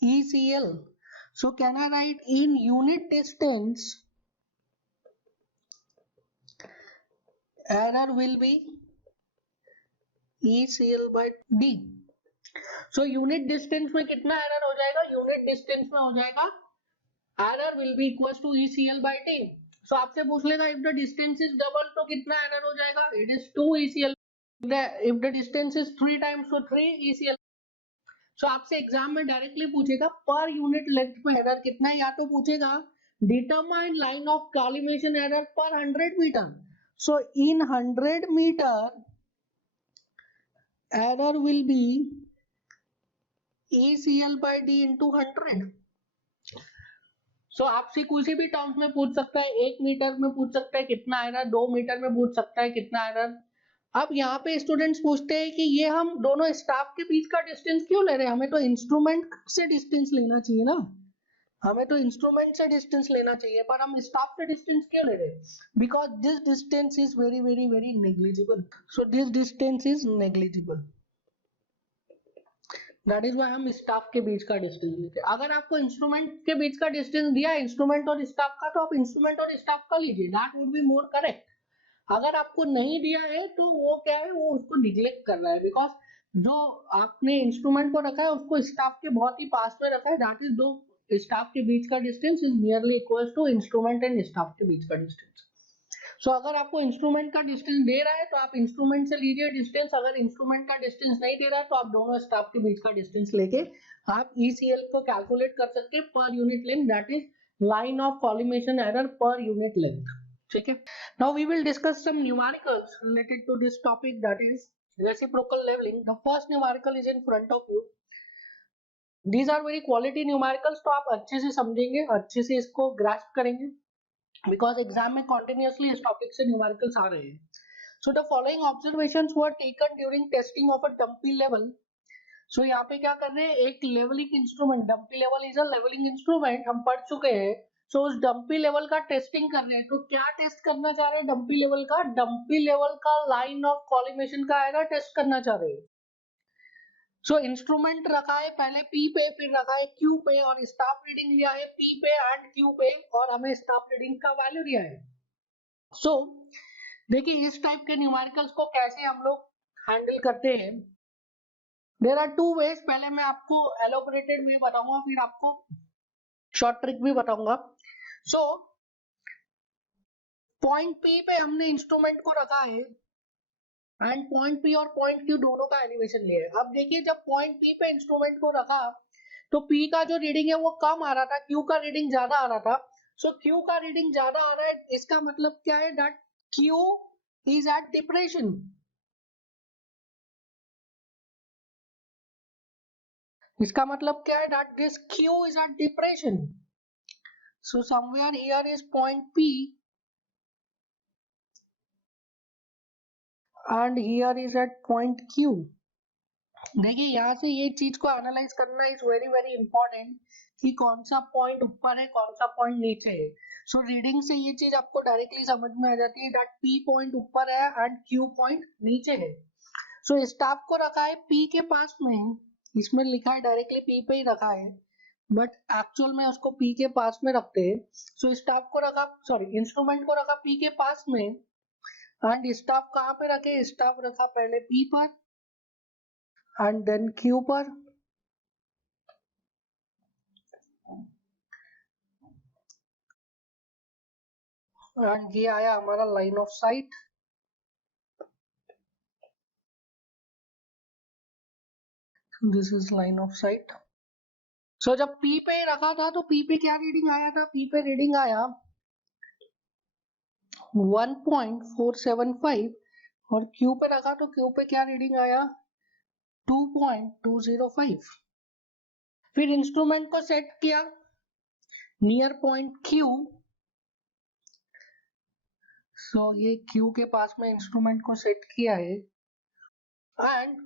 ECL. So can I write in unit distance error will be ECL by D. So unit distance में कितना error हो जाएगा, unit distance में हो जाएगा error will be equals to ECL by D. So आपसे पूछ लेगा if the distance is double तो कितना error हो जाएगा, it is 2 ECL. If the distance is 3 times so 3 ECL. सो आपसे एग्जाम में डायरेक्टली पूछेगा पर यूनिट लेंथ में एरर कितना है, या तो पूछेगा determine line of collimation error per 100 meter. So in 100 meter error will be ECL by D into 100. So आपसे किसी भी टर्म्स में पूछ सकता है, 1 मीटर में पूछ सकता है कितना एरर, 2 मीटर में पूछ सकता है कितना एरर। अब यहाँ पे स्टूडेंट्स पूछते हैं कि ये हम दोनों स्टाफ के बीच का डिस्टेंस क्यों ले रहे हैं, हमें तो इंस्ट्रूमेंट से डिस्टेंस लेना चाहिए ना, हमें तो इंस्ट्रूमेंट से डिस्टेंस लेना चाहिए, पर हम स्टाफ से डिस्टेंस क्यों ले रहे हैं? Because this distance is very very very negligible. So this distance is negligible, that is why हम स्टाफ के बीच का डिस्टेंस लेते हैं। अगर आपको इंस्ट्रूमेंट के बीच का डिस्टेंस दिया है इंस्ट्रूमेंट और स्टाफ का, तो आप इंस्ट्रूमेंट और स्टाफ का लीजिए, that would be more correct. अगर आपको नहीं दिया है तो वो क्या है, वो उसको निग्लेक्ट कर रहा है, बिकॉज जो आपने इंस्ट्रूमेंट को रखा है उसको स्टाफ के बहुत ही पास में रखा है, दैट इज दो स्टाफ के बीच का distance is nearly equal to instrument and staff के बीच का डिस्टेंस। सो अगर आपको इंस्ट्रूमेंट का डिस्टेंस दे रहा है तो आप इंस्ट्रूमेंट से लीजिए डिस्टेंस, अगर इंस्ट्रूमेंट का डिस्टेंस नहीं दे रहा है तो आप दोनों स्टाफ के बीच का डिस्टेंस लेके आप ECL को कैलकुलेट कर सकते हैं per unit length, that is line of collimation error per unit length. ठीक है, now we will discuss some numericals related to this topic, that is reciprocal levelling. The first numerical is in front of you. These are very quality numericals, तो आप अच्छे से समझेंगे, अच्छे से इसको ग्रास्प करेंगे, बिकॉज एग्जाम में कॉन्टिन्यूसली इस टॉपिक से न्यूमेरिकल्स आ रहे हैं। So the following observations were taken during testing of a dumpy level. So यहाँ पे क्या कर रहे हैं, एक levelling instrument, dumpy level is a levelling instrument, हम पढ़ चुके हैं। सो उस डंपी लेवल का टेस्टिंग कर रहे हैं, तो क्या टेस्ट करना चाह रहे हैं डंपी लेवल का, डंपी लेवल का लाइन ऑफ कॉलिमेशन का एरर टेस्ट करना चाह रहे हैं। सो इंस्ट्रूमेंट रखा है पहले P पे, फिर रखा है Q पे, और स्टाफ रीडिंग लिया है P पे एंड Q पे, और हमें स्टाफ रीडिंग का वैल्यू दिया है। सो देखिए इस टाइप के न्यूमेरिकल्स को कैसे हम लोग हैंडल करते हैं। देयर आर टू वेज, पहले मैं आपको एलोबरेटेड वे बताऊंगा, फिर आपको शॉर्ट ट्रिक भी बताऊंगा। सो पॉइंट P पे हमने इंस्ट्रूमेंट को रखा है एंड पॉइंट P और पॉइंट Q दोनों का एलिवेशन लिया है। अब देखिए जब पॉइंट P पे इंस्ट्रूमेंट को रखा तो P का जो रीडिंग है वो कम आ रहा था, Q का रीडिंग ज्यादा आ रहा था। सो Q का रीडिंग ज्यादा आ रहा है, इसका मतलब क्या है, that Q is at depression. इसका मतलब क्या है, that this Q is at depression. So somewhere here is point P and here is at point Q. देखिए यहाँ से ये चीज को एनालाइज करना इज वेरी वेरी इंपॉर्टेंट कि कौन सा पॉइंट ऊपर है कौन सा पॉइंट नीचे है। सो रीडिंग से ये चीज आपको डायरेक्टली समझ में आ जाती है दैट P पॉइंट ऊपर है एंड Q पॉइंट नीचे है। सो स्टाफ को रखा है P के पास में, इसमें लिखा है डायरेक्टली P पे ही रखा है, बट एक्चुअल में उसको P के पास में रखते हैं। सो स्टाफ को रखा, सॉरी इंस्ट्रूमेंट को रखा P के पास में, एंड स्टाफ कहाँ पे रखे, स्टाफ रखा पहले P पर एंड देन Q पर, एंड ये आया हमारा line of sight. This is line of sight. So जब P पे रखा था तो P पे क्या रीडिंग आया था, P पे रीडिंग आया 1.475, और Q पे रखा तो Q पे क्या रीडिंग आया 2.205। फिर इंस्ट्रूमेंट को सेट किया नियर पॉइंट Q। सो ये Q के पास में इंस्ट्रूमेंट को सेट किया है एंड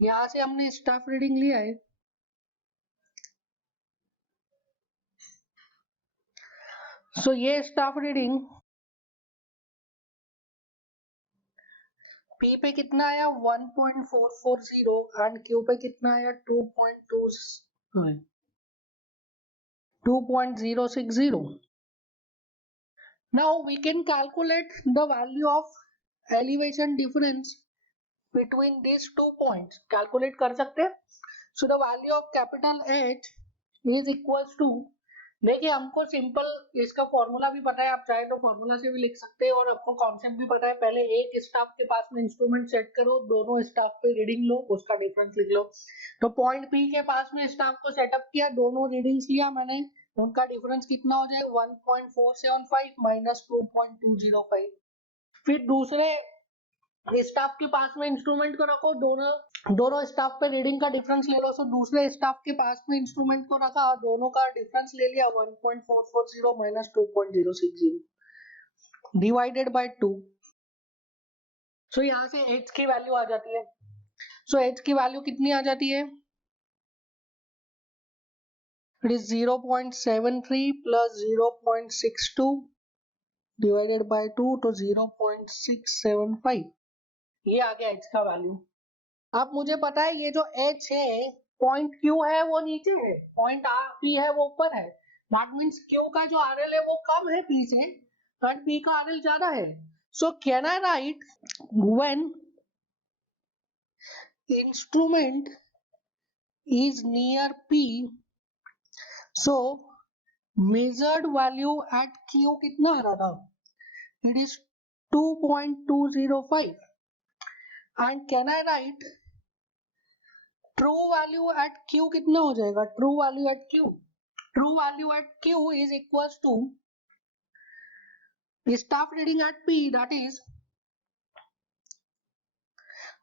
यहां से हमने स्टाफ रीडिंग लिया है। सो ये स्टाफ रीडिंग P पे कितना आया 1.440 एंड Q पे कितना आया 2.060। Now we can calculate the value of elevation difference between these 2 points. Calculate कर सकते हैं। So the value of capital H is equals to, देखिए हमको सिंपल इसका फॉर्मूला भी पता है, आप चाहे तो फॉर्मूला से भी लिख सकते हैं, और आपको कॉन्सेप्ट भी पता है। पहले एक स्टाफ के पास में इंस्ट्रूमेंट सेट करो, दोनों स्टाफ पे रीडिंग लो, उसका डिफरेंस लिख लो। तो पॉइंट P के पास में स्टाफ को सेटअप किया, दोनों रीडिंग्स लिया मैंने उनका डिफरेंस कितना हो जाएगा 1.475 माइनस 2.205। फिर दूसरे स्टाफ के पास में इंस्ट्रूमेंट को रखो, दोनों स्टाफ पे रीडिंग का डिफरेंस ले लो। सो दूसरे स्टाफ के पास में इंस्ट्रूमेंट को रखा, दोनों का डिफरेंस ले लिया 1.440 माइनस 2.060 डिवाइडेड बाय 2। सो यहाँ से h की वैल्यू आ जाती है। सो h की वैल्यू कितनी आ जाती है? It is 0.73 plus 0.62 divided by 2 तो 0.675। ये आ गया h का वैल्यू। अब मुझे पता है ये जो h है, पॉइंट q है वो नीचे है, पॉइंट p है वो ऊपर है। दैट मींस q का जो RL है वो कम है p से, और p का RL ज्यादा है। सो can I right when instrument is near P, so measured value at Q कितना आ रहा था? It is 2.205 and can I write true value at Q कितना हो जाएगा? True value at Q is equals to staff reading at P, that is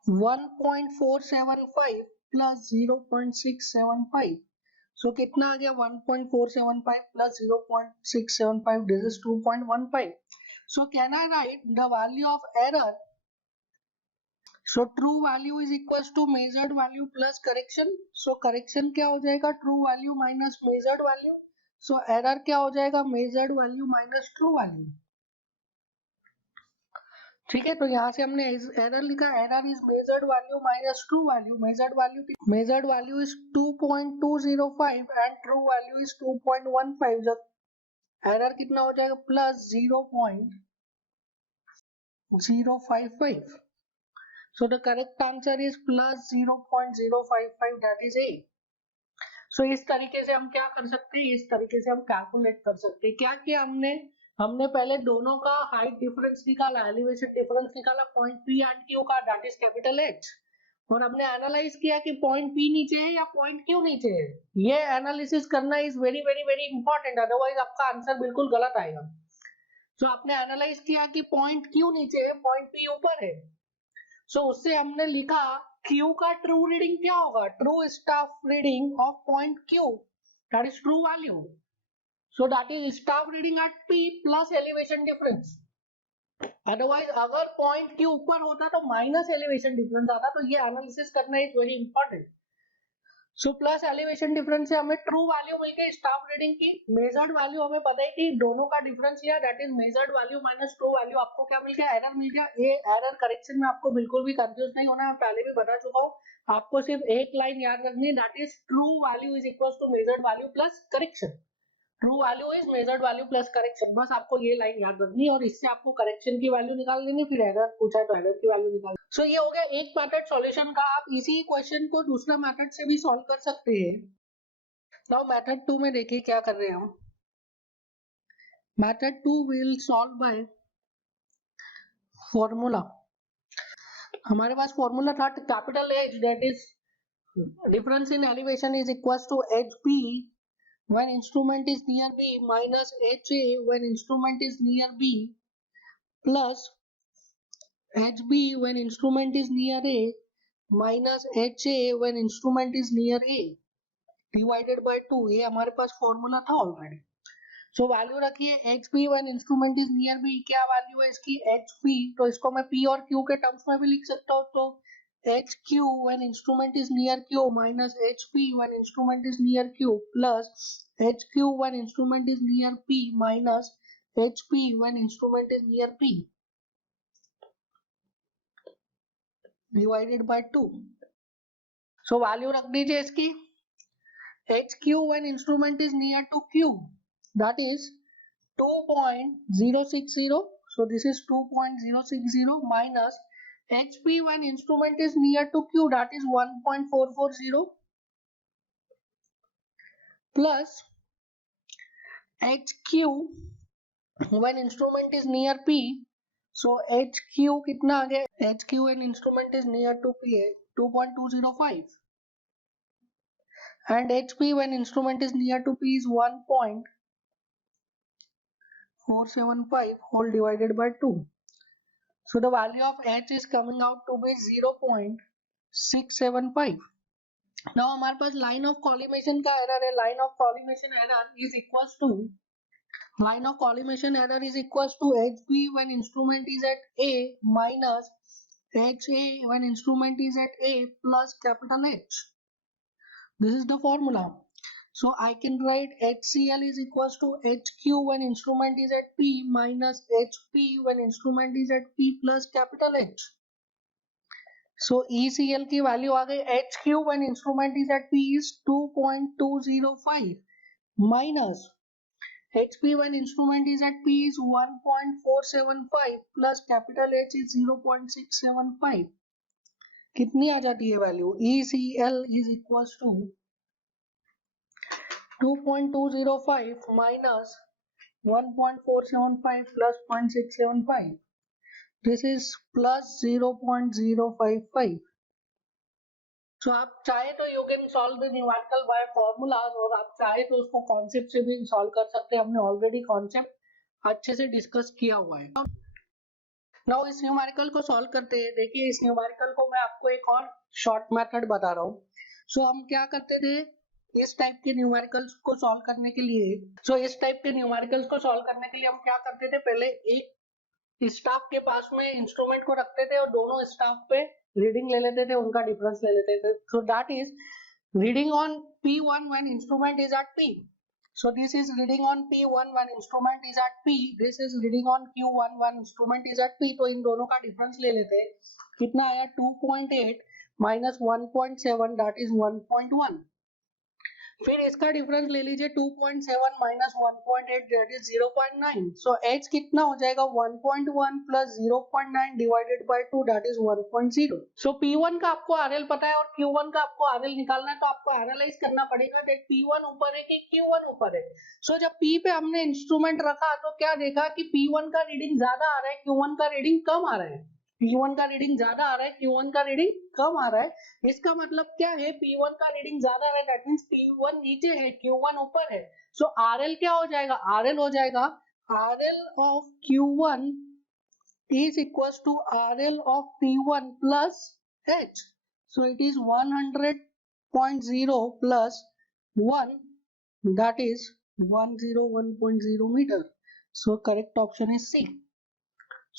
1.475 plus 0.675. So कितना आ गया 1.475 plus 0.675, this is 2.15. So can I write the value of error? So true value is equals to measured value plus correction. So correction क्या हो जाएगा? True value minus measured value. So error क्या हो जाएगा? Measured value minus true value. ठीक है, तो यहाँ से हमने एरर लिखा, error is measured value minus true value. Measured value is 2.205 and true value is 2.15। जब एरर कितना हो जाएगा? Plus 0.055। So the correct answer is plus 0.055, that is A. So इस तरीके से हम क्या कर सकते हैं? इस तरीके से हम कैलकुलेट कर सकते हैं। क्या किया हमने पहले दोनों का हाइट डिफरेंस निकाला, एलिवेशन डिफरेंस निकाला पॉइंट P एंड Q का, दैट इज कैपिटल H, और हमने एनालाइज किया कि पॉइंट P नीचे है या पॉइंट Q नीचे है। ये एनालिसिस करना is very very very important, otherwise आपका आंसर बिल्कुल गलत आएगा। सो आपने एनालाइज किया कि पॉइंट Q नीचे है, पॉइंट P ऊपर है। सो उससे हमने लिखा Q का ट्रू रीडिंग क्या होगा? True staff reading of point Q, that is true value. So that is staff reading at P plus elevation difference. Otherwise अगर पॉइंट के ऊपर होता तो माइनस एलिवेशन डिफरेंस आता, तो ये एनालिसिस करना is very important. So plus elevation difference से हमें ट्रू वैल्यू मिल गई स्टाफ रीडिंग की। मेजर्ड वैल्यू हमें पता ही थी, दोनों का डिफरेंस लिया, that is measured value minus true value. आपको क्या मिल गया? एरर मिल गया। ये एरर करेक्शन में आपको बिल्कुल भी कंफ्यूज नहीं होना, मैं पहले भी बता चुका हूँ। आपको सिर्फ एक लाइन याद रखनी है, that is true value is equal to measured value plus correction. True value is measured value plus correction, बस आपको ये लाइन याद रखनी है और इससे आपको करेक्शन की वैल्यू निकाल देनी, फिर एरर पूछा है तो एरर की वैल्यू निकाल। सो ये हो गया एक मेथड सॉल्यूशन का। आप इसी क्वेश्चन को दूसरा मेथड से भी सॉल्व कर सकते हैं। नाउ मेथड 2 में देखिए क्या कर रहे हैं हम। Method 2 will solve by formula. हमारे पास फॉर्मूला था capital H, that is difference in elevation is equal to HP when instrument is near B minus HA when instrument is near B plus HB when instrument is near A minus HA when instrument is near A divided by 2। ये हमारे पास फॉर्मूला था ऑलरेडी। सो वैल्यू रखिए HB when instrument is near B, क्या वैल्यू है इसकी? HP, तो इसको मैं P और Q के टर्म्स में भी लिख सकता हूँ, तो HQ when instrument is near Q minus HP when instrument is near Q plus HQ when instrument is near P minus HP when instrument is near P divided by 2। So value रख दीजिए इसकी। HQ when instrument is near to Q, that is 2.060, so this is 2.060 minus HP when instrument is near to Q, that is 1.440 plus HQ when instrument is near P, so HQ कितना आ गया? HQ when instrument is near to P है 2.205 and HP when instrument is near to P is 1.475 whole divided by 2. So the value of H is coming out to be 0.675. Now हमारे पास line of collimation का error है. Line of collimation error is equals to HB when instrument is at A minus HA when instrument is at A plus capital H. This is the formula. So I can write HCl is equals to HQ when instrument is at P minus HP when instrument is at P plus capital H. So ECl की value आ गई HQ when instrument is at P is 2.205 minus HP when instrument is at P is 1.475 plus capital H is 0.675. कितनी आ जाती है value? ECl is equals to 2.205 minus 1.475 plus 0.675. This is plus 0.055. So आप चाहे तो you can solve the numerical by formulas और आप चाहे तो उसको concept से भी solve कर सकते हैं. हमने already concept अच्छे से discuss किया हुआ है. Now इस numerical को solve करते हैं. देखिए इस numerical को मैं आपको एक और short method बता रहा हूँ. So हम क्या करते थे इस टाइप के न्यूमेरिकल्स को सॉल्व करने के लिए हम क्या करते थे, पहले एक स्टाफ के पास में इंस्ट्रूमेंट को रखते थे और दोनों स्टाफ पे रीडिंग ले लेते थे, उनका डिफरेंस ले लेते थे. So that is reading on P1 when instrument is at P. So this is reading on P1 when instrument is at P. This is reading on Q1 when instrument is at P. तो इन दोनों का डिफरेंस ले लेते हैं. कितना आया 2.8 minus 1.7 that is 1.1. फिर इसका डिफरेंस ले लीजिए 2.7 minus 1.8 that is 0.9. So H कितना हो जाएगा 1.1 plus 0.9 divided by 2 that is 1.0. So P1 का आपको RL पता है और Q1 का आपको RL निकालना है, तो आपको एनालाइज करना पड़ेगा कि P1 ऊपर है कि Q1 ऊपर है. So जब P पे हमने इंस्ट्रूमेंट रखा तो क्या देखा कि P1 का रीडिंग ज्यादा आ रहा है, Q1 का रीडिंग कम आ रहा है. P1 का रीडिंग ज्यादा आ रहा है, Q1 का रीडिंग कम आ रहा है. इसका मतलब क्या है, P1 का रीडिंग ज्यादा आ रहा है, दैट मींस P1 नीचे है, Q1 ऊपर है. सो RL क्या हो जाएगा, RL हो जाएगा RL of Q1 is equals to RL of P1 plus H. So it is 100.0 plus 1 that is 101.0 meter. So correct option is C.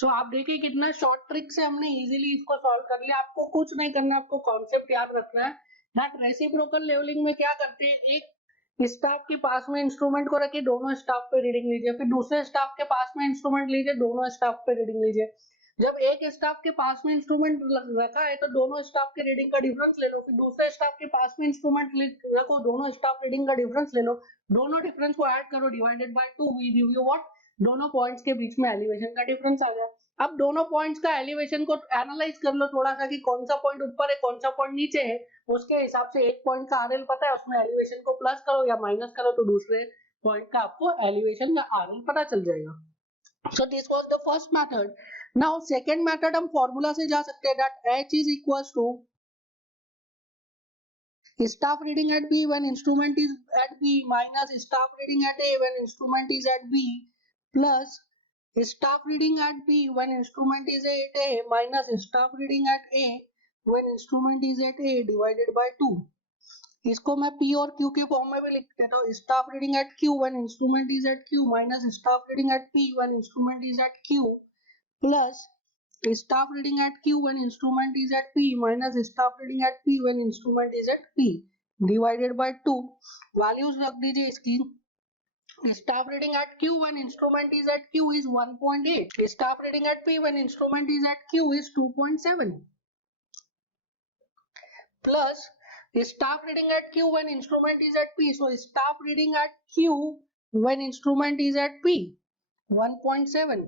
So आप देखिए कितना शॉर्ट ट्रिक से हमने इजीली इसको सॉल्व कर लिया. आपको कुछ नहीं करना, आपको कॉन्सेप्ट याद रखना है. दैट रेसिप्रोकल लेवलिंग में क्या करते हैं, एक स्टाफ के पास में इंस्ट्रूमेंट को रखिए, दोनों स्टाफ पे रीडिंग लीजिए, फिर दूसरे स्टाफ के पास में इंस्ट्रूमेंट लीजिए, दोनों स्टाफ पे रीडिंग लीजिए. जब एक स्टाफ के पास में इंस्ट्रूमेंट रखा है तो दोनों स्टाफ के रीडिंग का डिफरेंस ले लो, फिर दूसरे स्टाफ के पास में इंस्ट्रूमेंट रखो, दोनों स्टाफ रीडिंग का डिफरेंस ले लो, दोनों डिफरेंस को ऐड करो, divided by 2 we give you what, दोनों पॉइंट्स के बीच में एलिवेशन का डिफरेंस आ गया. अब दोनों पॉइंट्स का एलिवेशन को एनालाइज कर लो थोड़ा सा कि कौन सा पॉइंट ऊपर है कौन सा पॉइंट नीचे है. उसके हिसाब से एक पॉइंट का RL पता है, उसमें एलिवेशन को प्लस करो या माइनस करो तो दूसरे पॉइंट का आपको एलिवेशन का RL पता चल जाएगा. So this was the first method. Now second method हम फॉर्मूला से जा सकते हैं, that H is equals to staff reading at B when instrument is at B minus staff reading at A when instrument is at B plus staff reading at B when instrument is at A minus staff reading at A when instrument is at A divided by 2. इसको मैं P और Q के फॉर्म में भी लिख देता हूँ. staff reading at Q when instrument is at Q minus staff reading at P when instrument is at Q plus staff reading at Q when instrument is at P minus staff reading at P when instrument is at P divided by 2. Values रख दीजिए इसकी. Staff reading at Q when instrument is at Q is 1.8. Staff reading at P when instrument is at Q is 2.7. Plus staff reading at Q when instrument is at P. So staff reading at Q when instrument is at P 1.7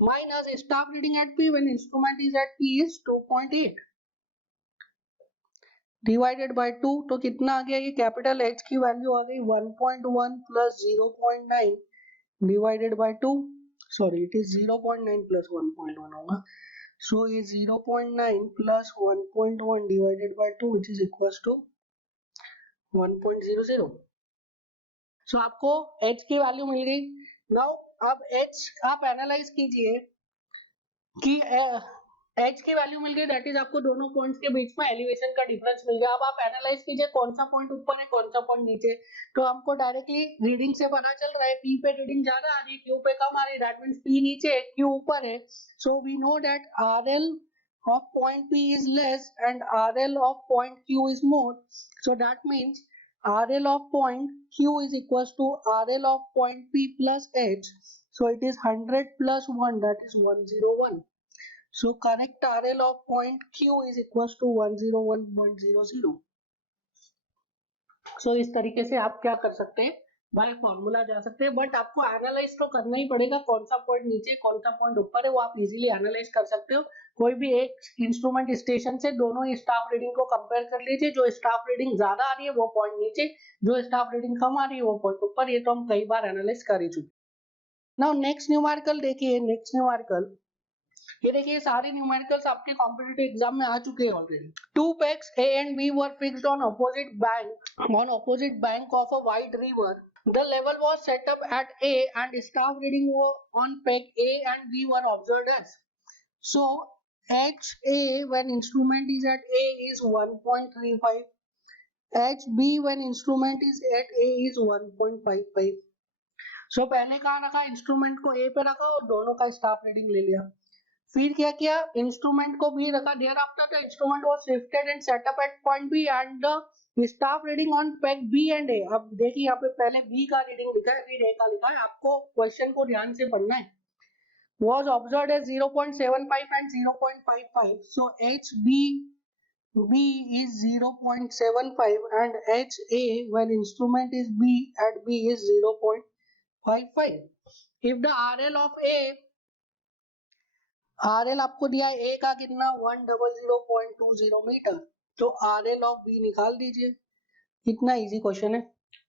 minus staff reading at P when instrument is at P is 2.8 divided by 2. तो कितना आ गया, ये कैपिटल H की वैल्यू आ गई 1.1 plus 0.9 divided by 2. Sorry it is 0.9 plus 1.1 होगा. सो ये 0.9 plus 1.1 divided by 2 which is equals to 1.00। सो आपको h की वैल्यू मिल गई। नाउ अब h आप एनालाइज कीजिए कि h की वैल्यू मिल गई, दैट इज आपको दोनों पॉइंट्स के बीच में एलिवेशन का डिफरेंस मिल गया। अब आप एनालाइज कीजिए कौन सा पॉइंट ऊपर है कौन सा पॉइंट नीचे। तो हमको डायरेक्टली रीडिंग से पता चल रहा है p पे रीडिंग ज्यादा आ रही है, q पे कम आ रही है, दैट मींस p नीचे है q ऊपर है। So we know that rl of point p is less and rl of point q is more, so that means rl of point q is equals to rl of point p plus h, so it is 100 plus 1, that is 101. So correct RL of point Q is equals to 101.00. So इस तरीके से आप क्या कर सकते हैं, बाय फॉर्मूला जा सकते हैं, बट आपको एनालाइज तो करना ही पड़ेगा कौन सा पॉइंट नीचे कौन सा पॉइंट ऊपर है, वो आप इजीली एनालाइज कर सकते हो। कोई भी एक इंस्ट्रूमेंट स्टेशन से दोनों स्टाफ रीडिंग को कंपेयर कर लीजिए, जो स्टाफ रीडिंग ज्यादा आ रही है वो पॉइंट नीचे, जो स्टाफ रीडिंग कम आ रही है वो पॉइंट ऊपर। ये तो हम कई बार एनालाइज कर ही चुके। नाउ नेक्स्ट न्यूमेरिकल देखिए, नेक्स्ट न्यूमेरिकल ये देखिए सारे न्यूमेरिकल्स आपके कॉम्पिटिटिव एग्जाम में आ चुके हैं already. Two pegs A and B were fixed on opposite bank of a wide river. The level was set up at A and staff reading on peg A and B were observed as. So HA when instrument is at A is 1.35. HB when instrument is at A is 1.55. So पहले कहाँ रखा, इंस्ट्रूमेंट को A पे रखा और दोनों का स्टाफ रीडिंग ले लिया। फिर क्या किया, इंस्ट्रूमेंट को भी रखा, there after the instrument was shifted and set up at point B and the staff reading on peg B and A. अब देखिए यहाँ पे पहले बी का रीडिंग लिखा है फिर ए का लिखा है, आपको क्वेश्चन को ध्यान से पढ़ना है। was observed as 0.75 and 0.55, so HB is 0.75 and HA when instrument is B at B is 0.55. if the RL of A, RL आपको दिया है A का कितना 100.20 मीटर, तो RL ऑफ B निकाल दीजिए। कितना इजी क्वेश्चन है,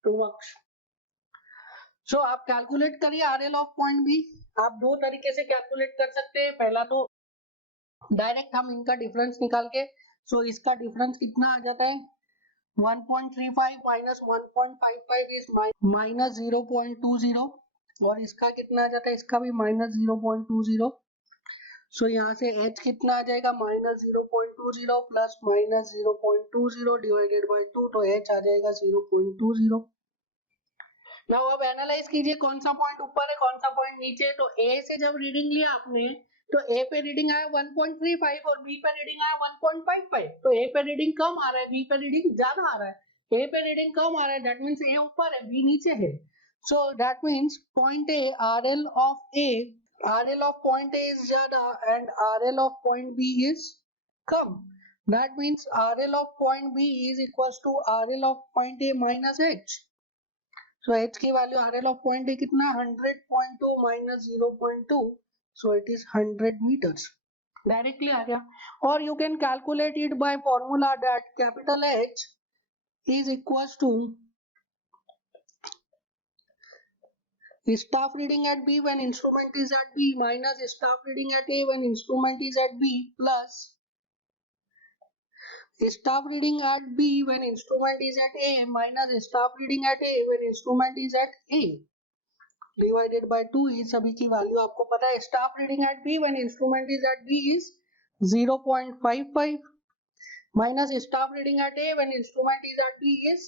2 मार्क्स। सो आप कैलकुलेट करिए RL ऑफ पॉइंट B। आप दो तरीके से कैलकुलेट कर सकते हैं, पहला तो डायरेक्ट हम इनका डिफरेंस निकाल के, सो इसका डिफरेंस कितना आ जाता है 1.35 माइनस 1.55 इज माइनस 0.20, और इसका कितना आ जाता है, इसका भी माइनस 0.20। सो यहाँ से h कितना आ जाएगा minus 0.20 plus minus 0.20 divided by 2, तो h आ जाएगा 0.20। नाउ अब एनालाइज कीजिए कौन सा पॉइंट ऊपर है कौन सा पॉइंट नीचे। तो A से जब रीडिंग लिया आपने तो A पे रीडिंग आया 1.35 और B पे रीडिंग आया 1.55, तो A पे रीडिंग कम आ रहा है B पे रीडिंग ज्यादा आ रहा है। A पे रीडिंग कम आ रहा है, दैट मींस A ऊपर है B नीचे है। So that means point A RL of A, RL of point A is ज़्यादा and RL of point B is come. That means RL of point B is equals to RL of point A minus H. So H की value RL of point A कितना 100.2 minus 0.2, so it is 100 meters. Directly आ गया। और you can calculate it by formula that capital H is equals to staff reading at B when instrument is at B minus staff reading at A when instrument is at B plus staff reading at B when instrument is at A minus staff reading at A when instrument is at A divided by 2। ये सभी की वैल्यू आपको पता है। staff reading at B when instrument is at B is 0.55 minus staff reading at A when instrument is at B is,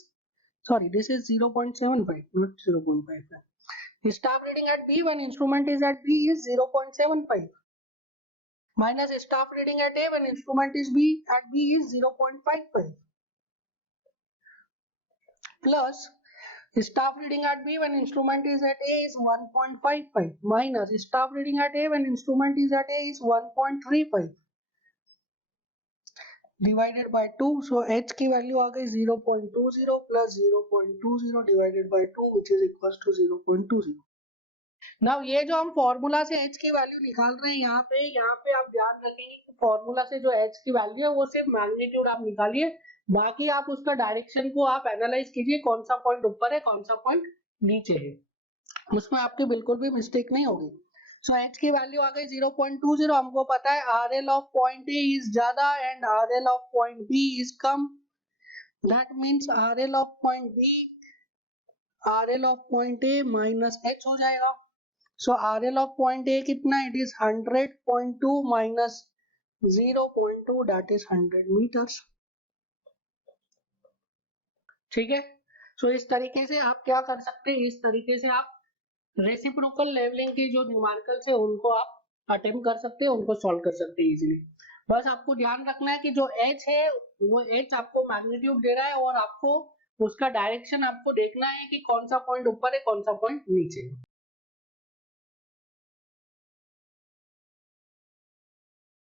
sorry, this is 0.75 not 0.55. Staff reading at B when instrument is at B is 0.75 minus staff reading at A when instrument is B at B is 0.55 plus staff reading at B when instrument is at A is 1.55 minus staff reading at A when instrument is at A is 1.35 divided by 2। So H की वैल्यू आ गई 0.20 plus 0.20 divided by 2 which is equals to 0.20। Now ये जो हम फॉर्मूला से h की वैल्यू निकाल रहे हैं यहाँ पे आप ध्यान रखेंगे कि फॉर्मूला से जो h की वैल्यू है वो सिर्फ मैग्नीट्यूड आप निकालिए, बाकी आप उसका डायरेक्शन को आप एनालाइज कीजिए कौन सा पॉइंट ऊपर है कौन सा पॉइंट नीचे है, उसमें आपकी बिल्कुल भी मिस्टेक नहीं होगी। सो h की वैल्यू आ गई 0.20। हमको पता है RL of point A is ज्यादा and RL of point B is कम, that means RL of point B RL of point A minus h हो जाएगा. So RL of point A कितना, it is 100.2 minus 0.2 that is 100 metres. ठीक है. सो इस तरीके से आप क्या कर सकते हैं, इस तरीके से आप रेसिप्रोकल लेवलिंग की जो न्यूमेरिकल्स है उनको आप अटेम्प्ट कर सकते हैं, उनको सॉल्व कर सकते हैं इजीली. बस आपको ध्यान रखना है कि जो h है वो h आपको मैग्नीट्यूड दे रहा है और आपको उसका डायरेक्शन आपको देखना है कि कौन सा पॉइंट ऊपर है कौन सा पॉइंट नीचे है.